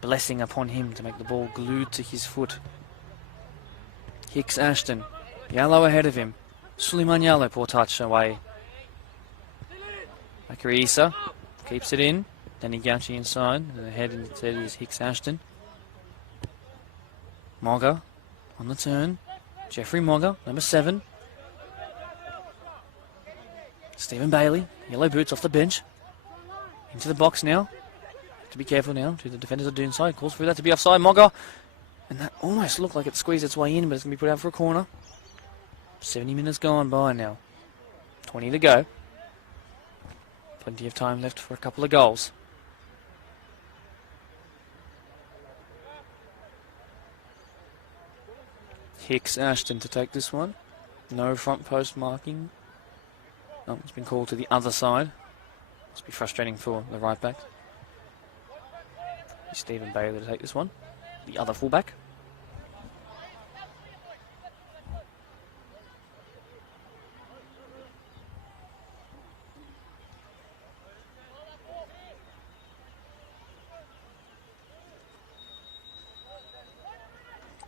blessing upon him to make the ball glued to his foot. Hicks Ashton. Yarlo ahead of him. Suleiman Yarlo, poor touch away. Bakary Issa keeps it in. Danny Gauchi inside. And ahead instead is Hicks Ashton. Mogga on the turn. Jeffrey Mogga, number 7. Stephen Bailey, yellow boots off the bench. Into the box now. Have to be careful now to the defenders of Doonside. Calls for that to be offside. Mogga. And that almost looked like it squeezed its way in, but it's going to be put out for a corner. 70 minutes gone by now. 20 to go. Plenty of time left for a couple of goals. Hicks Ashton to take this one. No front post marking. Oh, it's been called to the other side. Must be frustrating for the right back. Stephen Bailey to take this one. The other fullback.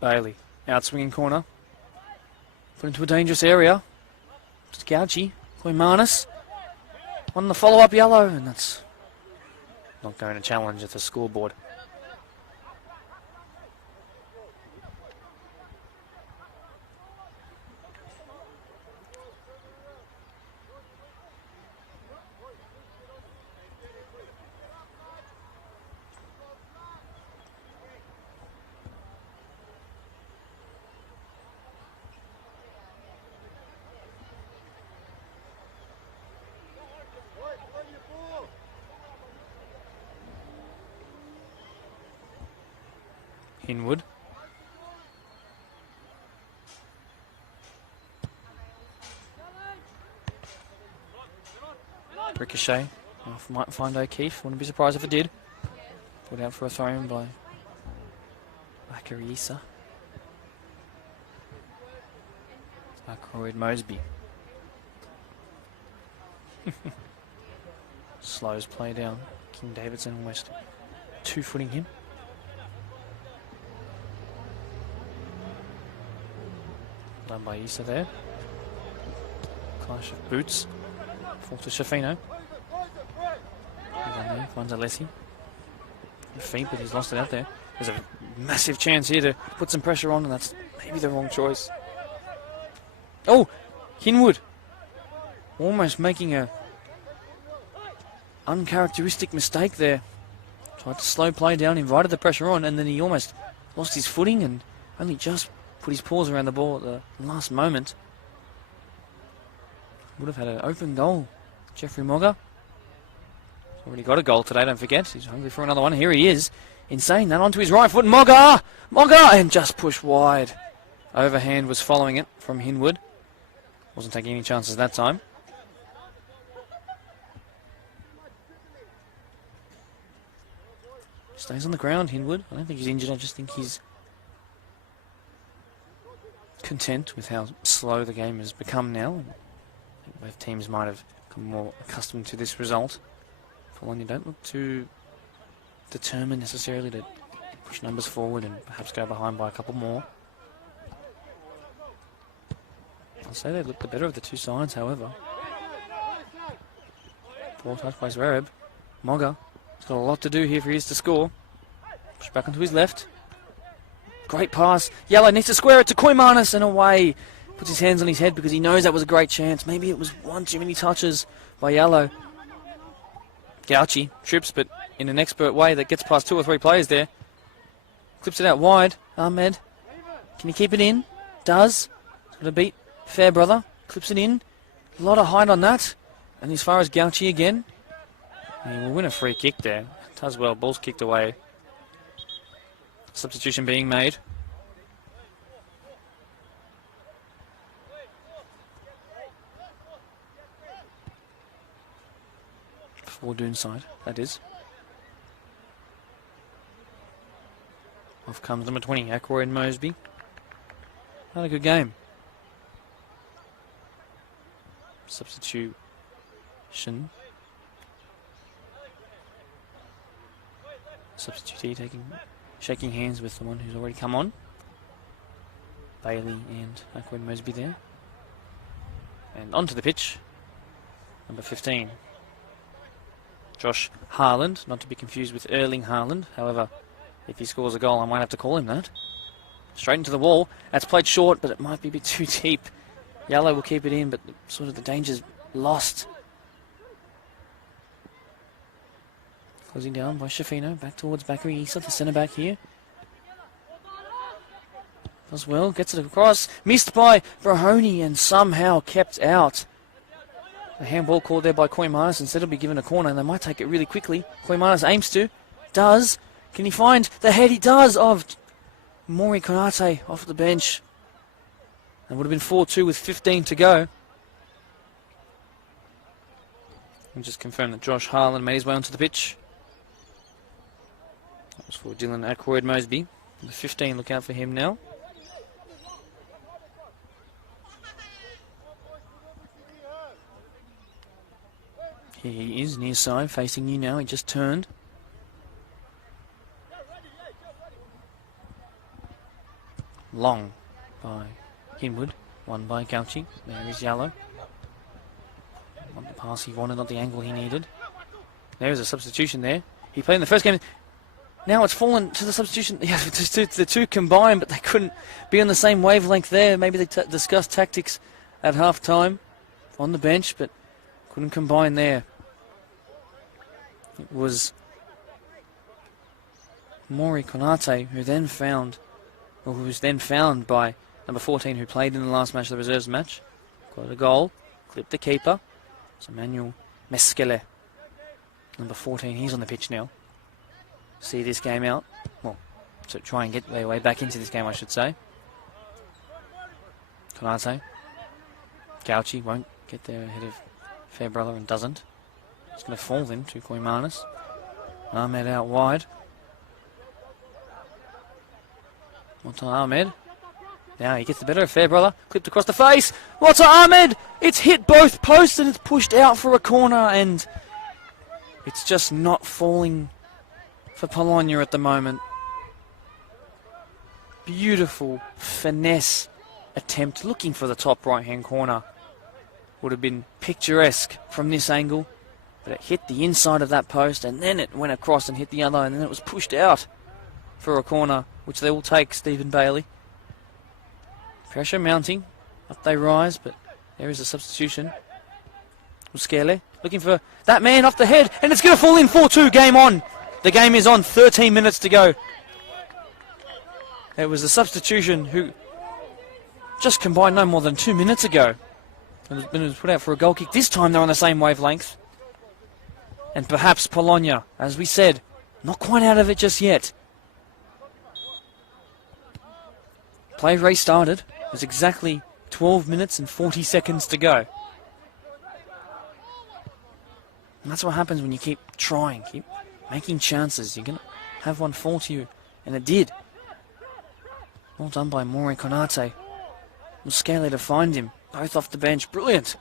Bailey, out swinging corner. Put into a dangerous area. Just Gauchi, Koimanis. On the follow-up yellow, and that's not going to challenge at the scoreboard. Hinwood. Ricochet. Might find O'Keefe. Wouldn't be surprised if it did. Put out for a throw in by Bakary Issa. Ackroyd Mosby. Slows play down. King Davidson almost two-footing him. Done by Issa there. Clash of boots. Fall to Shafino. He's on there, finds Alessi. Feet, but he's lost it out there. There's a massive chance here to put some pressure on, and that's maybe the wrong choice. Oh! Hinwood! Almost making a uncharacteristic mistake there. Tried to slow play down, invited the pressure on, and then he almost lost his footing and only just put his paws around the ball at the last moment. Would have had an open goal. Jeffrey Mogga. He's already got a goal today, don't forget. He's hungry for another one. Here he is. Insane. That onto his right foot. Mogga! Mogga! And just pushed wide. Overhand was following it from Hinwood. Wasn't taking any chances that time. Stays on the ground, Hinwood. I don't think he's injured. I just think he's content with how slow the game has become now. Both teams might have become more accustomed to this result. Polonia don't look too determined necessarily to push numbers forward and perhaps go behind by a couple more. I'll say they look the better of the two sides, however. Poor touch by Zverev. Moga has got a lot to do here if he is to score. Push back onto his left. Great pass. Yellow needs to square it to Koimanis and away. Puts his hands on his head because he knows that was a great chance. Maybe it was one too many touches by Yellow. Gauchi trips, but in an expert way that gets past 2 or 3 players there. Clips it out wide. Ahmed. Can he keep it in? Does. He's got to beat Fairbrother. Clips it in. A lot of height on that. And as far as Gauchi again. He will win a free kick there. Does well. Ball's kicked away. Substitution being made. For Doonside, that is. Off comes number 20, Ackroyd Mosby. Not a good game. Substitution. Substitutee shaking hands with the one who's already come on. Bailey and Ackroyd Mosby there. And onto the pitch, number 15. Josh Harland, not to be confused with Erling Haaland. However, if he scores a goal, I might have to call him that. Straight into the wall. That's played short, but it might be a bit too deep. Yellow will keep it in, but sort of the danger's lost. Closing down by Shafino. Back towards Bakary Issa, the centre-back here. Does well, gets it across. Missed by Brahoni and somehow kept out. A handball called there by Koimanis. Instead will be given a corner, and they might take it really quickly. Koimanis aims to. Does. Can he find the head? He does, of Mori Konate off the bench. It would have been 4-2 with 15 to go. And just confirm that Josh Harland made his way onto the pitch. That was for Dylan Ackroyd Mosby. The 15, look out for him now. Here he is, near side, facing you now. He just turned. Long by Hinwood. One by Gauchi. There is Yellow. Not the pass he wanted, not the angle he needed. There is a substitution there. He played in the first game. Now it's fallen to the substitution. Yeah, the two combined, but they couldn't be on the same wavelength there. Maybe they discussed tactics at half-time on the bench, but couldn't combine there. It was Mori Konate who was then found by number 14 who played in the last match, the reserves match. Got a goal, clipped the keeper. It's Emmanuel Meskele. Number 14, he's on the pitch now. See this game out. Well, to try and get their way back into this game, I should say. Konate. Gauchi won't get there ahead of Fairbrother and doesn't. It's going to fall then to Koimanis. Ahmed out wide. Wata Ahmed. Now he gets the better of Fairbrother. Clipped across the face. Wata Ahmed! It's hit both posts and it's pushed out for a corner, and it's just not falling for Polonia at the moment. Beautiful finesse attempt, looking for the top right-hand corner. Would have been picturesque from this angle, but it hit the inside of that post, and then it went across and hit the other, and then it was pushed out for a corner, which they will take. Stephen Bailey. Pressure mounting. Up they rise, but there is a substitution. Uskele looking for that man off the head, and it's going to fall in. 4-2, game on. The game is on, 13 minutes to go. It was a substitution who just combined no more than 2 minutes ago. It was put out for a goal kick. This time they're on the same wavelength. And perhaps Polonia, as we said, not quite out of it just yet. Play restarted. There's exactly 12 minutes and 40 seconds to go. And that's what happens when you keep trying, keep making chances. You're going to have one fall to you. And it did. Well done by Mori Konate. Muskele to find him. Both off the bench. Brilliant.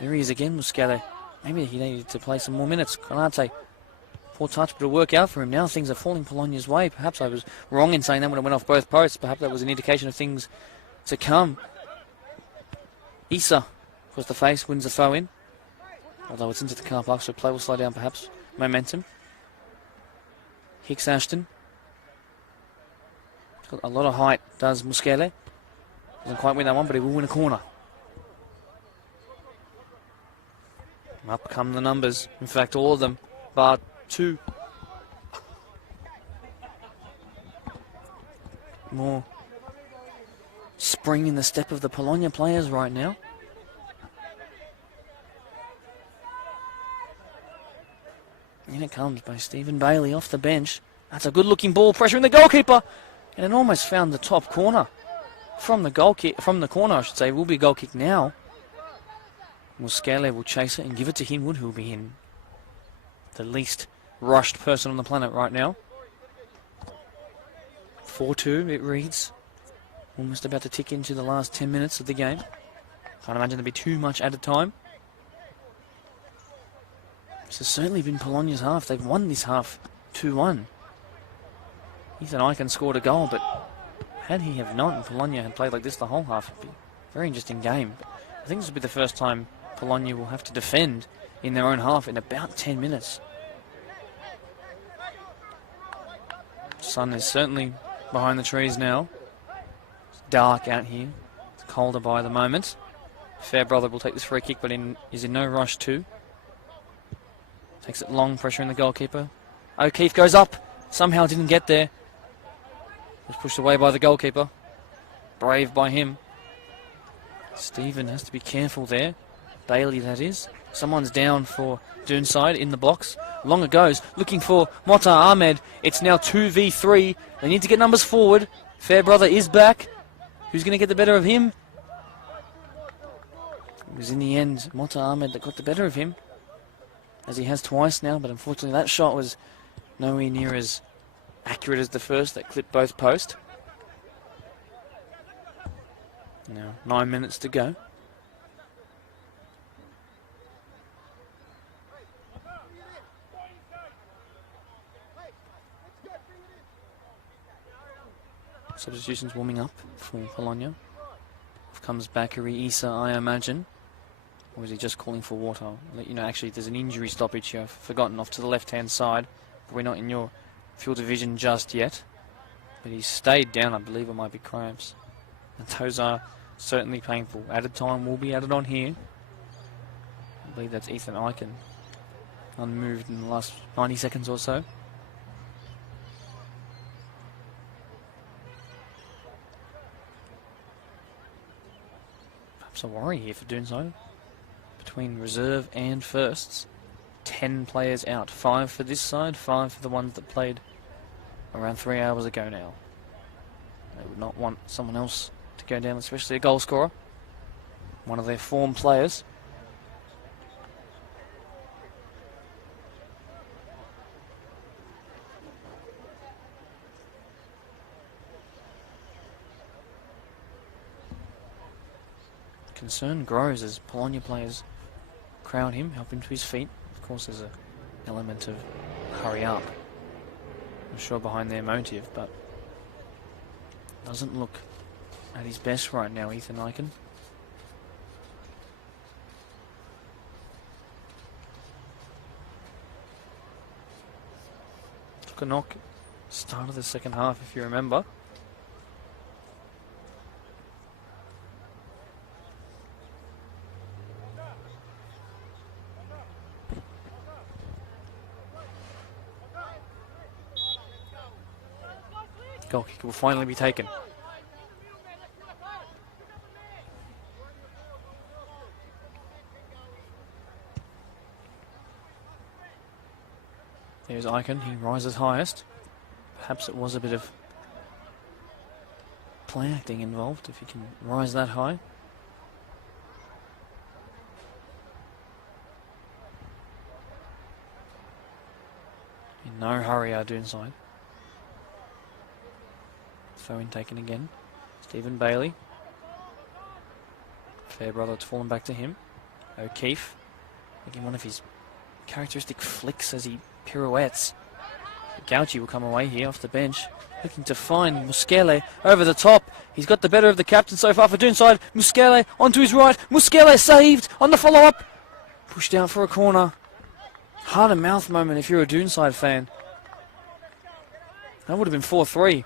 There he is again, Muscale. Maybe he needed to play some more minutes. Canate, poor touch, but it'll work out for him. Now things are falling Polonia's way. Perhaps I was wrong in saying that when it went off both posts. Perhaps that was an indication of things to come. Issa was the face, wins the throw in. Although it's into the car park, so play will slow down perhaps. Momentum. Hicks Ashton. He's got a lot of height, does Muscale. Doesn't quite win that one, but he will win a corner. Up come the numbers. In fact, all of them, bar 2. More spring in the step of the Polonia players right now. In it comes by Stephen Bailey off the bench. That's a good-looking ball, pressuring the goalkeeper, and it almost found the top corner from the goal kick, from the corner, I should say. It will be a goal kick now. Muscale will chase it and give it to Hinwood, who will be in the least rushed person on the planet right now. 4-2 it reads. Almost about to tick into the last 10 minutes of the game. Can't imagine there'll be too much added time. This has certainly been Polonia's half. They've won this half 2-1. Ethan Eichen scored a goal, but had he have not and Polonia had played like this the whole half, it'd be a very interesting game. I think this will be the first time Polonia will have to defend in their own half in about 10 minutes. Sun is certainly behind the trees now. It's dark out here. It's colder by the moment. Fairbrother will take this free kick, but is in no rush to. Takes it long, pressure in the goalkeeper. O'Keefe goes up. Somehow didn't get there. Was pushed away by the goalkeeper. Brave by him. Stephen has to be careful there. Bailey, that is. Someone's down for Doonside in the box. Long it goes, looking for Mota Ahmed. It's now 2v3. They need to get numbers forward. Fairbrother is back. Who's going to get the better of him? It was in the end Mota Ahmed that got the better of him, as he has twice now, but unfortunately that shot was nowhere near as accurate as the first that clipped both posts. Now 9 minutes to go. Substitutions warming up for Polonia. Comes Bakary Issa, I imagine. Or is he just calling for water? I'll let you know, actually, there's an injury stoppage here. I've forgotten, off to the left-hand side. But we're not in your field of vision just yet. But he's stayed down. I believe it might be cramps. And those are certainly painful. Added time will be added on here. I believe that's Ethan Eichen. Unmoved in the last 90 seconds or so. Perhaps a worry here for Doonside. Between reserve and firsts, 10 players out. 5 for this side, 5 for the ones that played around 3 hours ago now. They would not want someone else to go down, especially a goal scorer. One of their form players. Concern grows as Polonia players crowd him, help him to his feet. Of course, there's an element of hurry up, I'm sure, behind their motive, but doesn't look at his best right now, Ethan Eichen. Took a knock start of the second half, if you remember. Goal kick will finally be taken. There's Eichen, he rises highest. Perhaps it was a bit of play acting involved if he can rise that high. In no hurry, our Doonside. Throw in taken again. Stephen Bailey. Fairbrother, it's fallen back to him. O'Keefe making one of his characteristic flicks as he pirouettes. Gauchi will come away here off the bench, looking to find Muskele over the top. He's got the better of the captain so far for Doonside. Muskele onto his right. Muskele saved on the follow-up. Pushed out for a corner. Heart and mouth moment if you're a Doonside fan. That would have been 4-3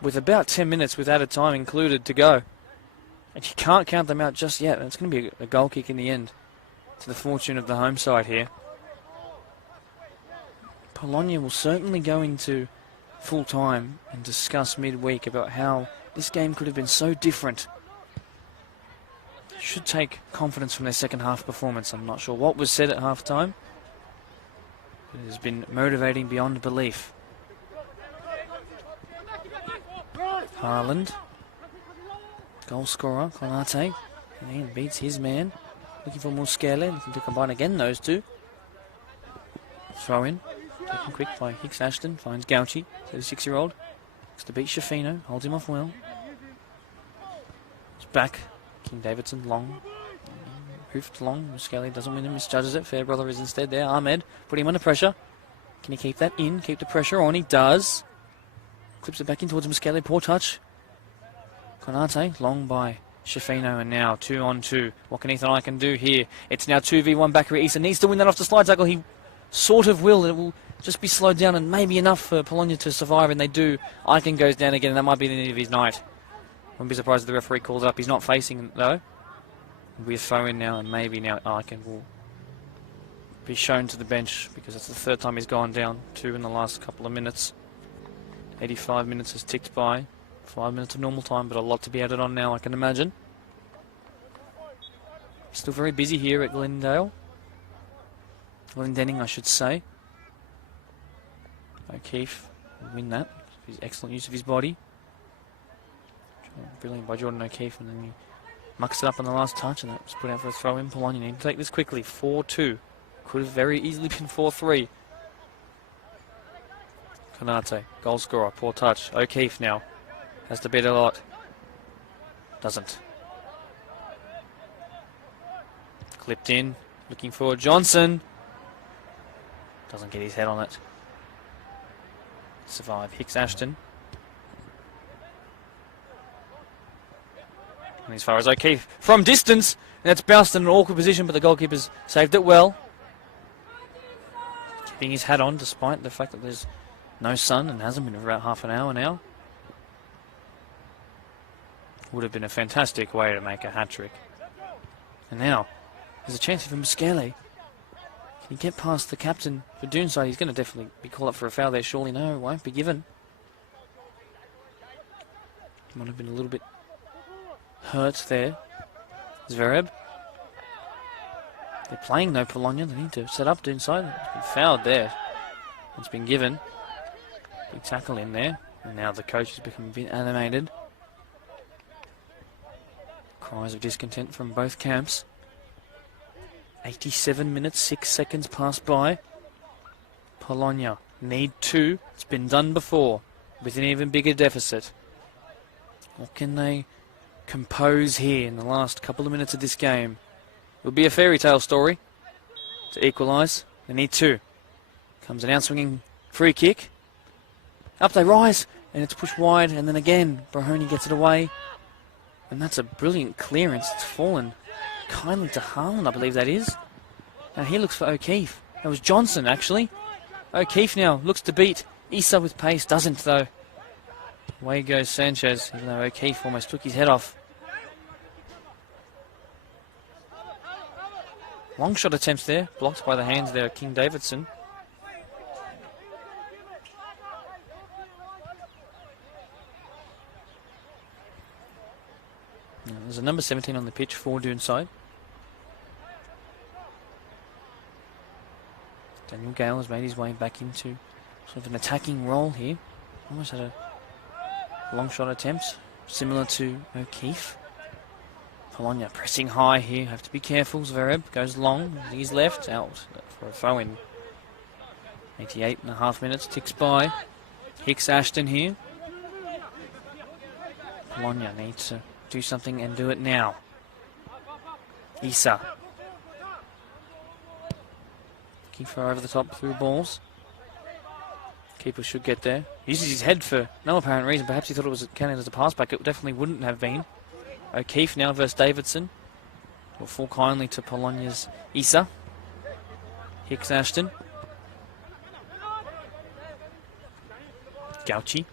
with about 10 minutes with added time included to go. And you can't count them out just yet. And it's going to be a goal kick in the end to the fortune of the home side here. Polonia will certainly go into full time and discuss midweek about how this game could have been so different. Should take confidence from their second half performance. I'm not sure what was said at half time. It has been motivating beyond belief. Haaland, goal scorer, Konate, and he beats his man. Looking for Muskele, looking to combine again those two. Throw in. Taken quick by Hicks Ashton, finds Gauchi, 36-year-old. Looks to beat Shafino, holds him off well. It's back, King Davidson, long. Hoofed long, Muskele doesn't win him, misjudges it. Fairbrother is instead there. Ahmed, put him under pressure. Can he keep that in, keep the pressure on? He does. Clips it back in towards Muskele, poor touch. Konate, long by Shafino, and now 2-on-2. What can Ethan Icon do here? It's now 2v1 Bakary Issa needs to win that off the slide tackle. He sort of will. It will just be slowed down and maybe enough for Polonia to survive, and they do. Icon goes down again, and that might be the end of his night. Wouldn't be surprised if the referee calls it up. He's not facing it, though. We're throwing now, and maybe now Icon will be shown to the bench because it's the third time he's gone down, 2 in the last couple of minutes. 85 minutes has ticked by. 5 minutes of normal time, but a lot to be added on now, I can imagine. Still very busy here at Glendale. Glendenning, I should say. O'Keefe will win that. His excellent use of his body. Brilliant by Jordan O'Keefe, and then he mucks it up on the last touch, and that was put out for a throw in. Polonia need to take this quickly. 4-2. Could have very easily been 4-3. Konate, goal scorer, poor touch. O'Keefe now has to beat a lot. Doesn't. Clipped in, looking for Johnson. Doesn't get his head on it. Survive. Hicks Ashton. And as far as O'Keefe from distance, and it's bounced in an awkward position, but the goalkeeper's saved it well. Keeping his hat on despite the fact that there's no sun and hasn't been for about half an hour now. Would have been a fantastic way to make a hat-trick. And now, there's a chance for Muskele. Can he get past the captain for Doonside? He's going to definitely be called up for a foul there, surely. No, it won't be given. He might have been a little bit hurt there. Zverev. They're playing no Polonia. They need to set up Doonside. It's been fouled there. It's been given. Big tackle in there. And now the coach has become a bit animated. Cries of discontent from both camps. 87 minutes, 6 seconds passed by. Polonia need 2. It's been done before with an even bigger deficit. What can they compose here in the last couple of minutes of this game? It will be a fairy tale story to equalise. They need 2. Comes an out-swinging free kick. Up they rise, and it's pushed wide, and then again, Brahoni gets it away. And that's a brilliant clearance. It's fallen kindly to Haaland, I believe that is. Now he looks for O'Keefe. That was Johnson, actually. O'Keefe now looks to beat Issa with pace. Doesn't, though. Away goes Sanchez, even though O'Keefe almost took his head off. Long shot attempts there. Blocked by the hands there of King Davidson. Now, there's a number 17 on the pitch for Doonside. Daniel Gale has made his way back into sort of an attacking role here. Almost had a long shot attempt, similar to O'Keefe. Polonia pressing high here, have to be careful. Zverev goes long, he's left, out for a throw in. 88.5 minutes ticks by. Hicks Ashton here. Polonia needs to do something and do it now. Issa Looking for over the top through balls. Keeper should get there. Uses his head for no apparent reason. Perhaps he thought it was counted as a pass back. It definitely wouldn't have been. O'Keefe now versus Davidson. Will fall kindly to Polonia's Issa. Hicks Ashton. Gauchi.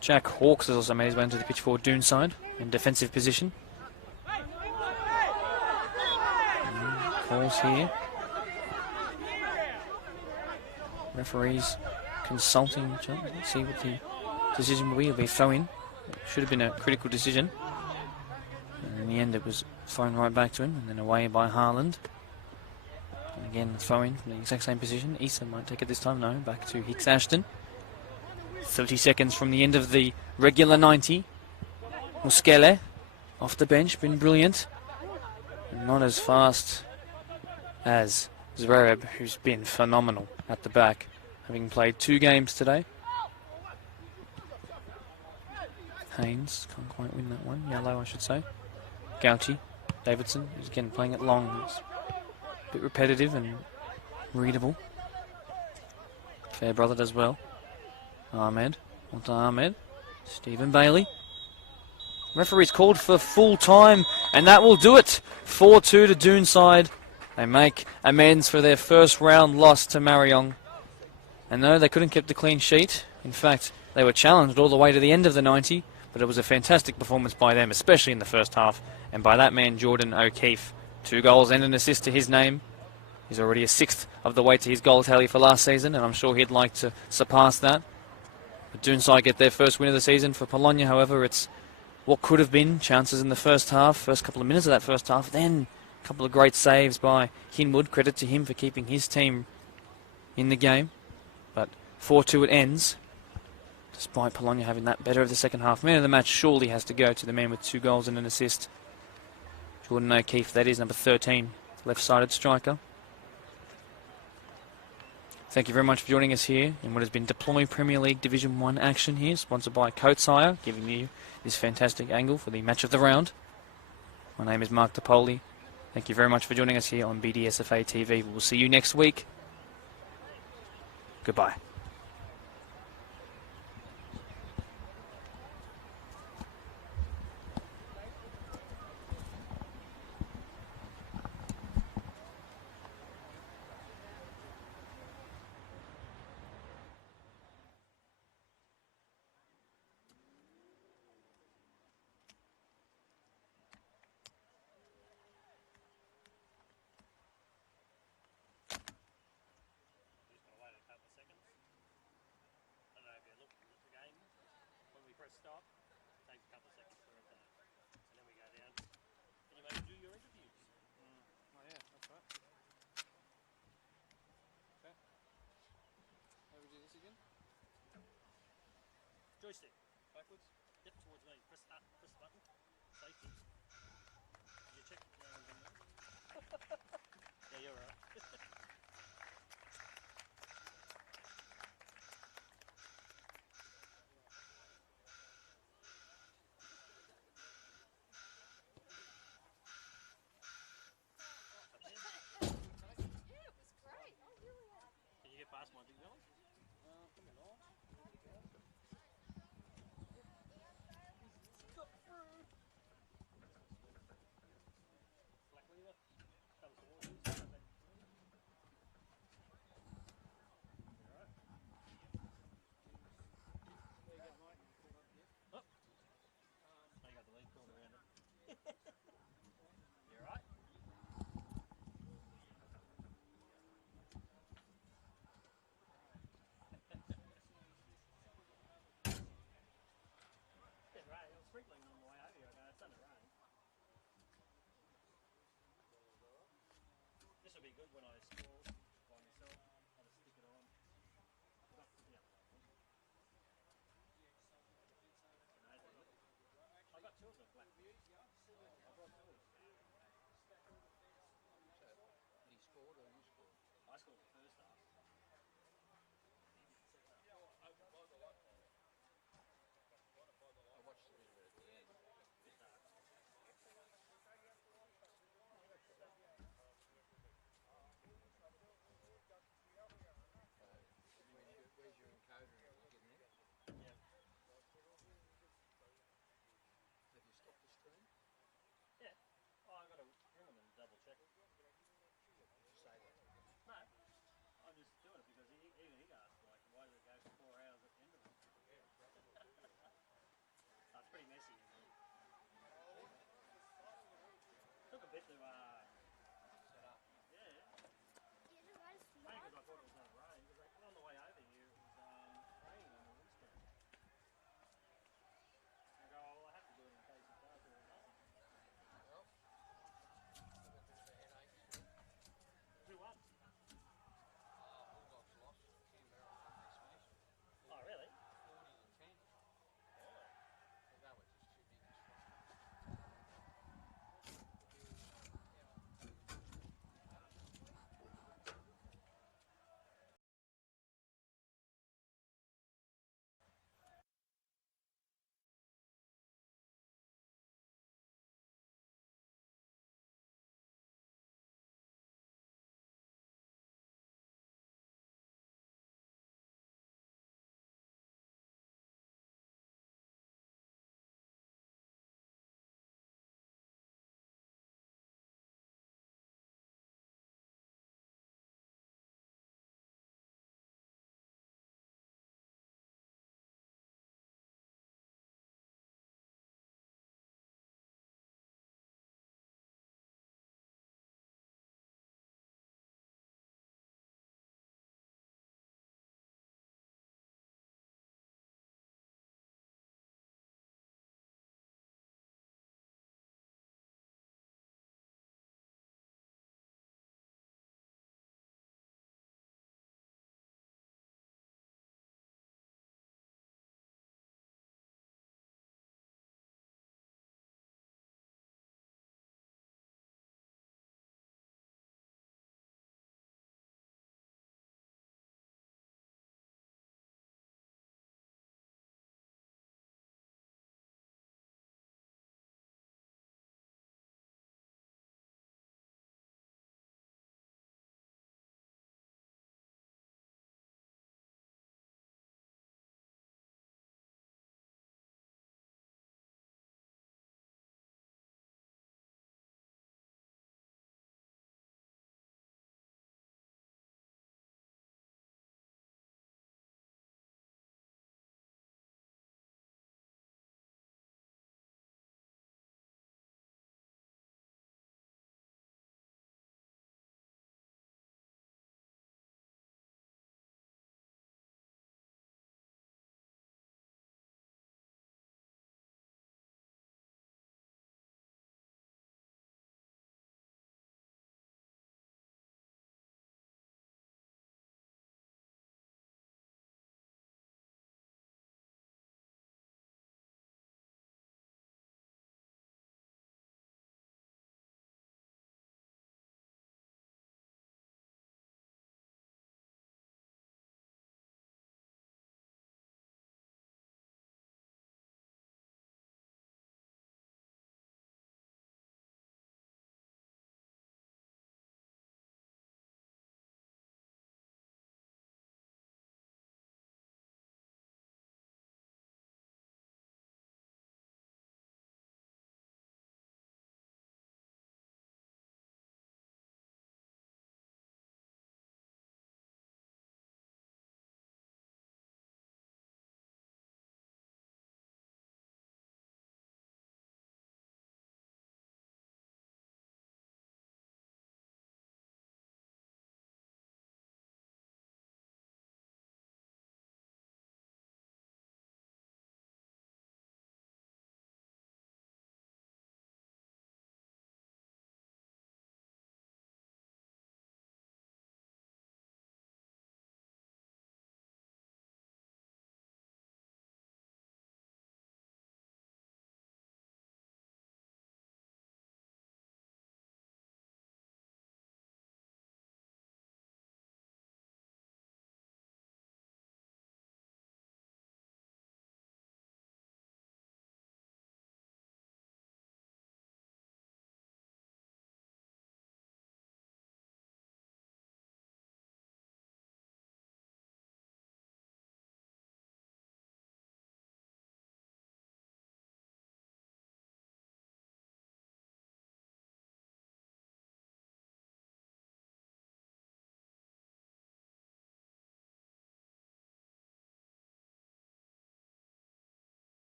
Jack Hawkes has also made his way into the pitch for Doonside in defensive position. Calls here. Referees consulting. Let's see what the decision will be. It'll be throw in. Should have been a critical decision. And in the end, it was thrown right back to him, and then away by Haaland. And again, throw in from the exact same position. Issa might take it this time. No, back to Hicks Ashton. 30 seconds from the end of the regular 90. Muskele off the bench, been brilliant. Not as fast as Zverev, who's been phenomenal at the back, having played 2 games today. Haynes can't quite win that one. Yellow, I should say. Gauchi, Davidson, who's again playing it long. It's a bit repetitive and readable. Fairbrother does well. Ahmed, on to Ahmed. Stephen Bailey. Referee's called for full time, and that will do it. 4-2 to Doonside. They make amends for their first round loss to Marion. And no, they couldn't keep the clean sheet. In fact, they were challenged all the way to the end of the 90, but it was a fantastic performance by them, especially in the first half. And by that man, Jordan O'Keefe. 2 goals and an assist to his name. He's already a 6th of the way to his goal tally for last season, and I'm sure he'd like to surpass that. But Doonside get their first win of the season. For Polonia, however, it's what could have been chances in the first half, first couple of minutes of that first half, then a couple of great saves by Hinwood. Credit to him for keeping his team in the game. But 4-2 it ends, despite Polonia having that better of the second half. Man of the match surely has to go to the man with 2 goals and an assist. Jordan O'Keefe, that is number 13, left-sided striker. Thank you very much for joining us here in what has been Deploy Premier League Division 1 action here, sponsored by Coatsire, giving you this fantastic angle for the match of the round. My name is Mark DePoli. Thank you very much for joining us here on BDSFA TV. We'll see you next week. Goodbye.